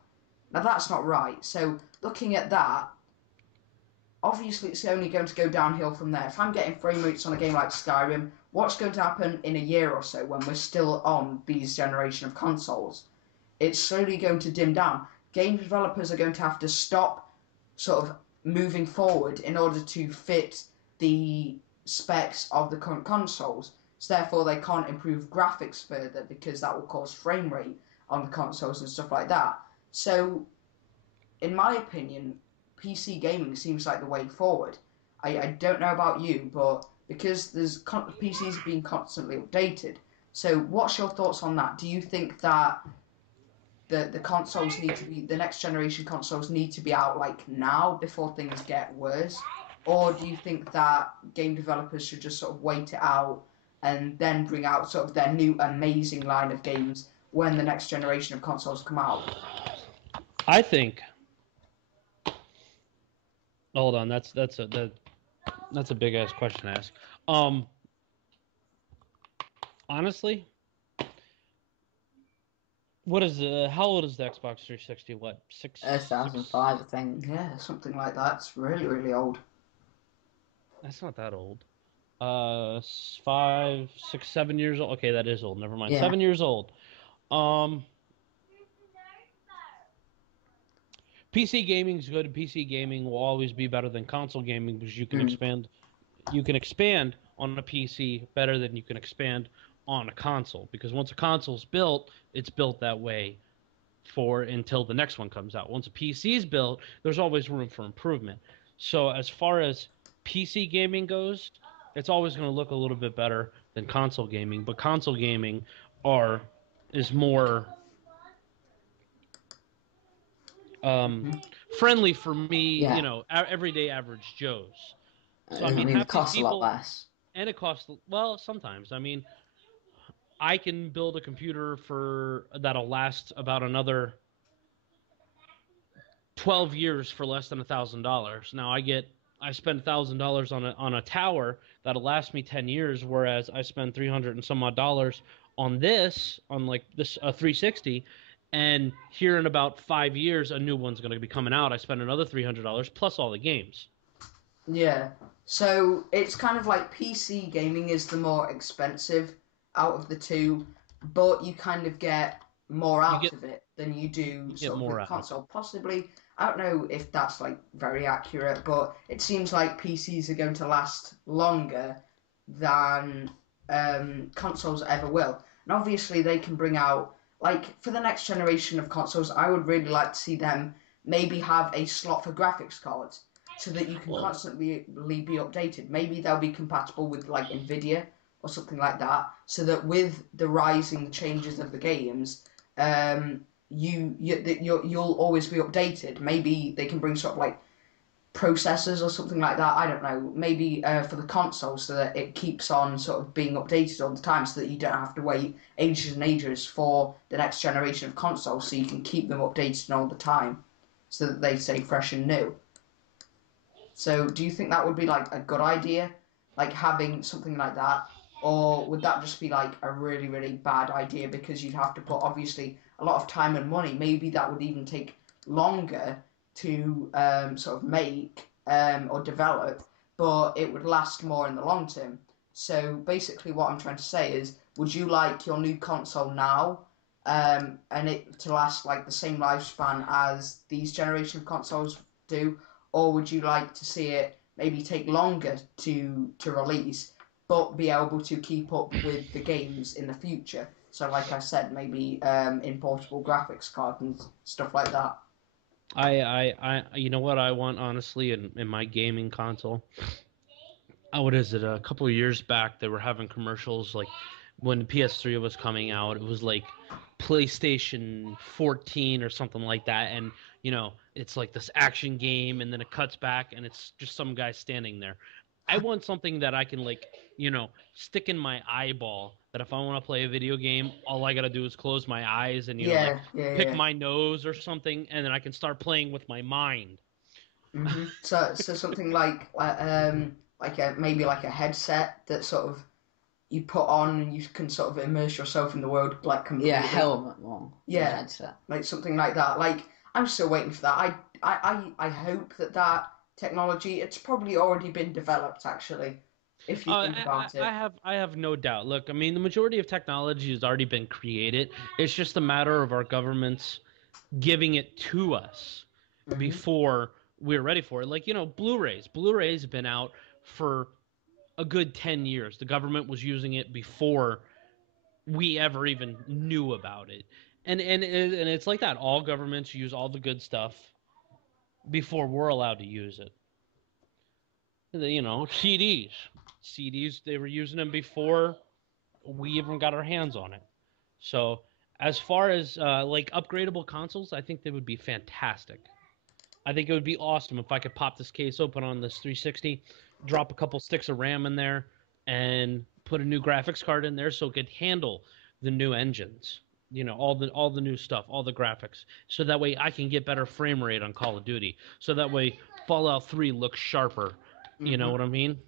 Now that's not right. So looking at that, obviously it's only going to go downhill from there. If I'm getting frame rates on a game like Skyrim, what's going to happen in a year or so when we're still on these generation of consoles? It's slowly going to dim down. Game developers are going to have to stop sort of moving forward in order to fit the specs of the current consoles. So therefore they can't improve graphics further because that will cause frame rate on the consoles and stuff like that. So, in my opinion, PC gaming seems like the way forward. I don't know about you, but because PCs being constantly updated. So what's your thoughts on that? Do you think that the consoles need to be, the next generation consoles need to be out like now before things get worse? Or do you think that game developers should just sort of wait it out and then bring out sort of their new amazing line of games when the next generation of consoles come out? I think. Hold on, that's a big ass question to ask. Honestly, how old is the Xbox 360? What, 2005, I think. Yeah, something like that. It's really, really old. That's not that old. 5, 6, 7 years old. Okay, that is old. Never mind. Yeah. 7 years old. PC gaming's good. PC gaming will always be better than console gaming because you can expand. You can expand on a PC better than you can expand on a console, because once a console's built, it's built that way until the next one comes out. Once a PC is built, there's always room for improvement. So as far as PC gaming goes, it's always going to look a little bit better than console gaming, but console gaming is more friendly for me, everyday average Joes. So it costs a lot less. And it costs, well, sometimes. I mean, I can build a computer that'll last about another 12 years for less than $1,000. Now I spend $1,000 on a tower that'll last me 10 years, whereas I spend 300 and some odd dollars on this 360, and here in about 5 years a new one's going to be coming out. I spend another $300 plus all the games. Yeah. So it's kind of like PC gaming is the more expensive out of the two, but you kind of get more out of it than you do sort of with console. Possibly, I don't know if that's like very accurate, but it seems like PCs are going to last longer than consoles ever will. And obviously they can bring out, like, for the next generation of consoles, I would really like to see them maybe have a slot for graphics cards, so that you can constantly be updated. Maybe they'll be compatible with like Nvidia or something like that, so that with the rising changes of the games, you'll always be updated. Maybe they can bring sort of like processors or something like that. I don't know. Maybe for the console, so that it keeps on sort of being updated all the time, so that you don't have to wait ages and ages for the next generation of consoles. So you can keep them updated all the time, so that they stay fresh and new. So do you think that would be like a good idea, like having something like that? Or would that just be like a really, really bad idea because you'd have to put obviously a lot of time and money? Maybe that would even take longer to sort of make or develop, but it would last more in the long term. So basically what I'm trying to say is, would you like your new console now and it to last like the same lifespan as these generation of consoles do? Or would you like to see it maybe take longer to release, but be able to keep up with the games in the future? So, like I said, maybe importable graphics cards and stuff like that. You know what I want, honestly, in my gaming console? What is it? A couple of years back, they were having commercials like when the PS3 was coming out. It was like PlayStation 14 or something like that, and it's like this action game, and then it cuts back, and it's just some guy standing there. I want something that I can stick in my eyeball that if I want to play a video game, all I gotta do is close my eyes and Yeah, yeah, pick yeah. my nose or something, and then I can start playing with my mind. So something like a maybe like a headset that sort of you put on and you can sort of immerse yourself in the world like completely. Yeah, helmet more. Yeah, Headset. like something like that. Like I'm still waiting for that. I hope that technology it's probably already been developed actually, if you think about it. I have no doubt. Look, I mean, the majority of technology has already been created. It's just a matter of our governments giving it to us Hmm. before we're ready for it. Like, Blu-rays. Blu-rays have been out for a good 10 years. The government was using it before we ever even knew about it. And it's like that. All governments use all the good stuff before we're allowed to use it. CDs. CDs, they were using them before we even got our hands on it. So, as far as like upgradable consoles, I think they would be fantastic. I think it would be awesome if I could pop this case open on this 360, drop a couple sticks of RAM in there, and put a new graphics card in there so it could handle the new engines. All the new stuff, all the graphics, so that way I can get better frame rate on Call of Duty. So that way Fallout 3 looks sharper. You know Hmm. what I mean?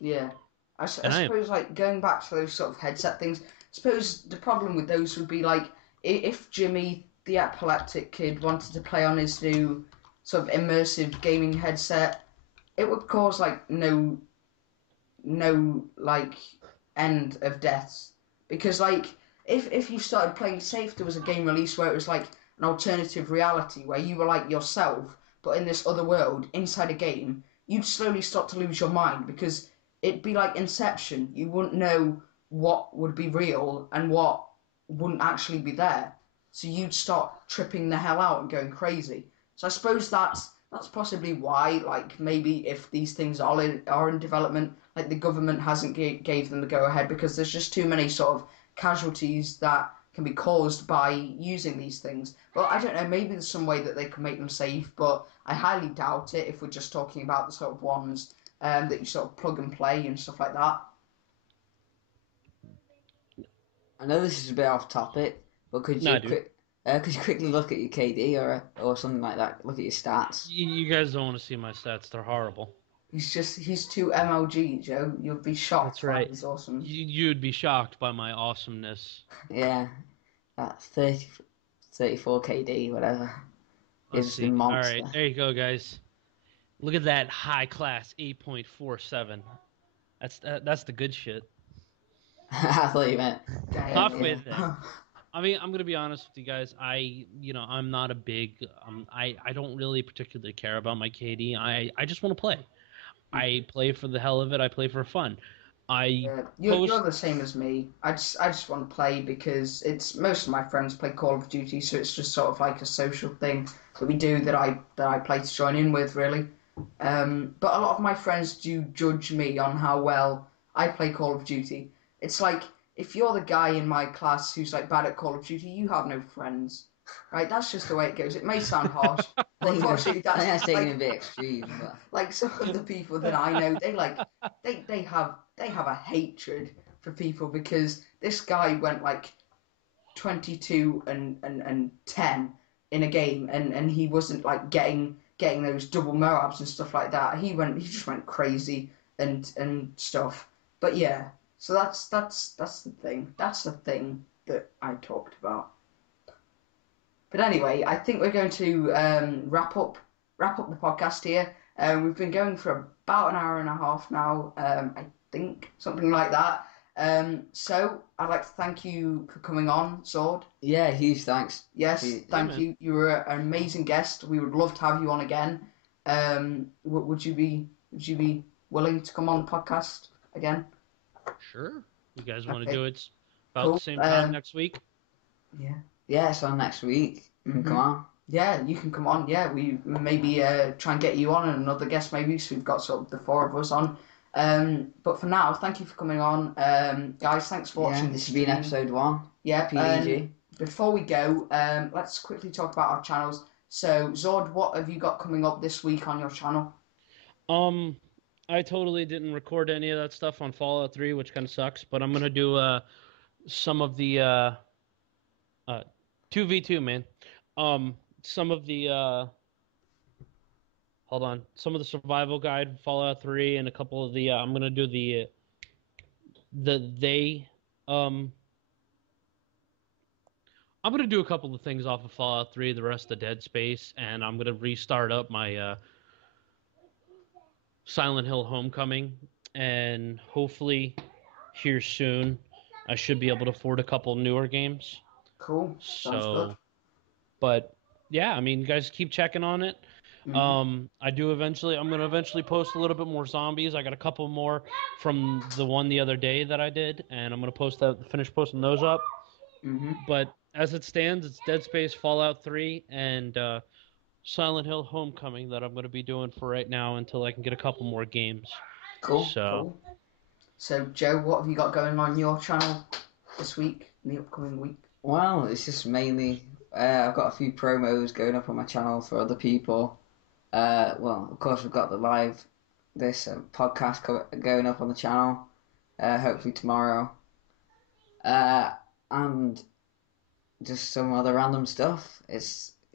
Yeah. I And I suppose like going back to those sort of headset things. I suppose the problem with those would be like if Jimmy, the epileptic kid, wanted to play on his new sort of immersive gaming headset, it would cause like no like end of deaths because like if you started playing say if there was a game release where it was like an alternative reality where you were like yourself but in this other world inside a game you'd slowly start to lose your mind because it'd be like Inception. You wouldn't know what would be real and what wouldn't actually be there, so you'd start tripping the hell out and going crazy. So I suppose that's possibly why, like, maybe if these things are in development, like the government hasn't gave them the go ahead because there's just too many sort of casualties that can be caused by using these things. Well, I don't know. Maybe there's some way that they can make them safe, but I highly doubt it. If we're just talking about the sort of ones that you sort of plug and play and stuff like that. I know this is a bit off topic, but no, dude. could you quickly look at your KD or something like that? Look at your stats. You guys don't want to see my stats; they're horrible. He's too MLG, Joe. You'll be That's shocked by right. his awesome. You'd be shocked by my awesomeness. Yeah, that's 30, 34 KD, whatever. Let's Is the see. All right, monster. there you go, guys. Look at that high class 8.47. That's the good shit. I thought you meant. Off Damn, with yeah. that. I mean, I'm gonna be honest with you guys. I'm not a big. I don't really particularly care about my KD. I just want to play. I play for the hell of it. I play for fun. I Yeah, post. you're the same as me. I just want to play because it's most of my friends play Call of Duty, so it's just sort of like a social thing that we do that I play to join in with really. But a lot of my friends do judge me on how well I play Call of Duty. It's like if you're the guy in my class who's like bad at Call of Duty, you have no friends, right? That's just the way it goes. It may sound harsh, I but think unfortunately, that's that's taking like a bit extreme, but like some of the people that I know, they have a hatred for people because this guy went like 22 and 10 in a game and he wasn't like getting those double Moabs and stuff like that. He just went crazy and stuff. But yeah, so that's the thing. That's the thing that I talked about. But anyway, I think we're going to wrap up the podcast here. We've been going for about an hour and a half now. I think something like that. So I'd like to thank you for coming on, Zord. yeah, huge thanks. Yes, Yeah, thank you. You were an amazing guest. We would love to have you on again. Would you be willing to come on the podcast again? Sure. You guys want to Okay, do it about the cool. same time next week? Yeah. Yeah, so next week. Come on. Yeah, you can come on. Yeah, we maybe try and get you on and another guest maybe, so we've got sort of the four of us on. But for now, thank you for coming on. Guys, thanks for watching Yeah, this this has been stream. episode 1. Yeah, PDG. before we go, let's quickly talk about our channels. So, Zord, what have you got coming up this week on your channel? I totally didn't record any of that stuff on Fallout 3, which kind of sucks. But I'm gonna do some of the 2v2, man. Some of the hold on, some of the survival guide, Fallout 3, and a couple of the I'm gonna do they um I'm gonna do a couple of things off of Fallout 3, the rest of Dead Space, and I'm gonna restart up my Silent Hill Homecoming, and hopefully here soon I should be able to afford a couple newer games. Cool. Sounds good. So, but yeah, I mean, you guys keep checking on it. Mm-hmm. I'm gonna eventually post a little bit more zombies. I got a couple more from the one the other day that I did, and I'm gonna finish posting those up. Mm-hmm. But as it stands, it's Dead Space, Fallout 3, and Silent Hill Homecoming that I'm gonna be doing for right now until I can get a couple more games. Cool. So, Cool. So, Joe, what have you got going on your channel this week, in the upcoming week? Well, it's just mainly I've got a few promos going up on my channel for other people. Well, of course, we've got this podcast going up on the channel, hopefully tomorrow. And just some other random stuff.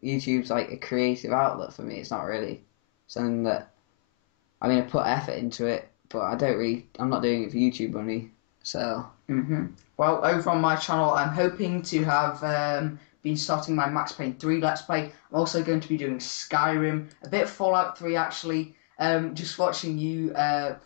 YouTube's like a creative outlet for me. It's not really something that, I mean, I put effort into it, but I'm not doing it for YouTube money. So. Mm-hmm. Well, over on my channel, I'm hoping to have been starting my Max Payne 3 Let's Play. I'm also going to be doing Skyrim, a bit of Fallout 3 actually. Just watching you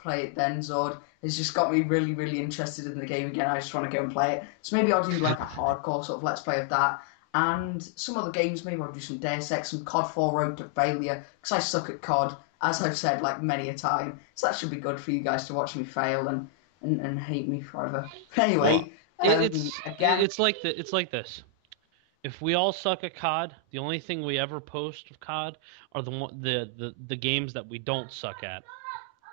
play it then, Zord, has just got me really, really interested in the game again. I just want to go and play it. So maybe I'll do like a hardcore sort of Let's Play of that. And some other games, maybe I'll do some Deus Ex, some COD 4 Road to Failure, because I suck at COD, as I've said like many a time. So that should be good for you guys to watch me fail and hate me forever. Anyway, again, it's like this. If we all suck at COD, the only thing we ever post of COD are the games that we don't suck at.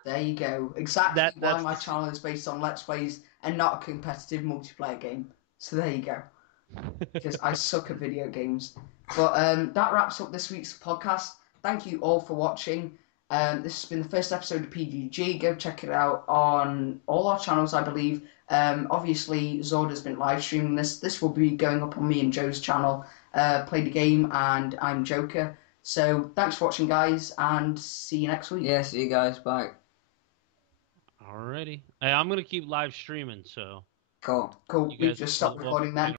there you go. Exactly why That's my channel is based on Let's Plays and not a competitive multiplayer game. So there you go. Because I suck at video games. But that wraps up this week's podcast. Thank you all for watching. This has been the first episode of PDG. Go check it out on all our channels, I believe. Obviously, Zord has been live streaming this. This will be going up on me and Joe's channel. Play the game, and I'm Joker. So thanks for watching, guys, and see you next week. Yeah, see you guys. Bye. Alrighty. Hey, I'm gonna keep live streaming, so. Cool. Cool. You We've guys just stopped recording then.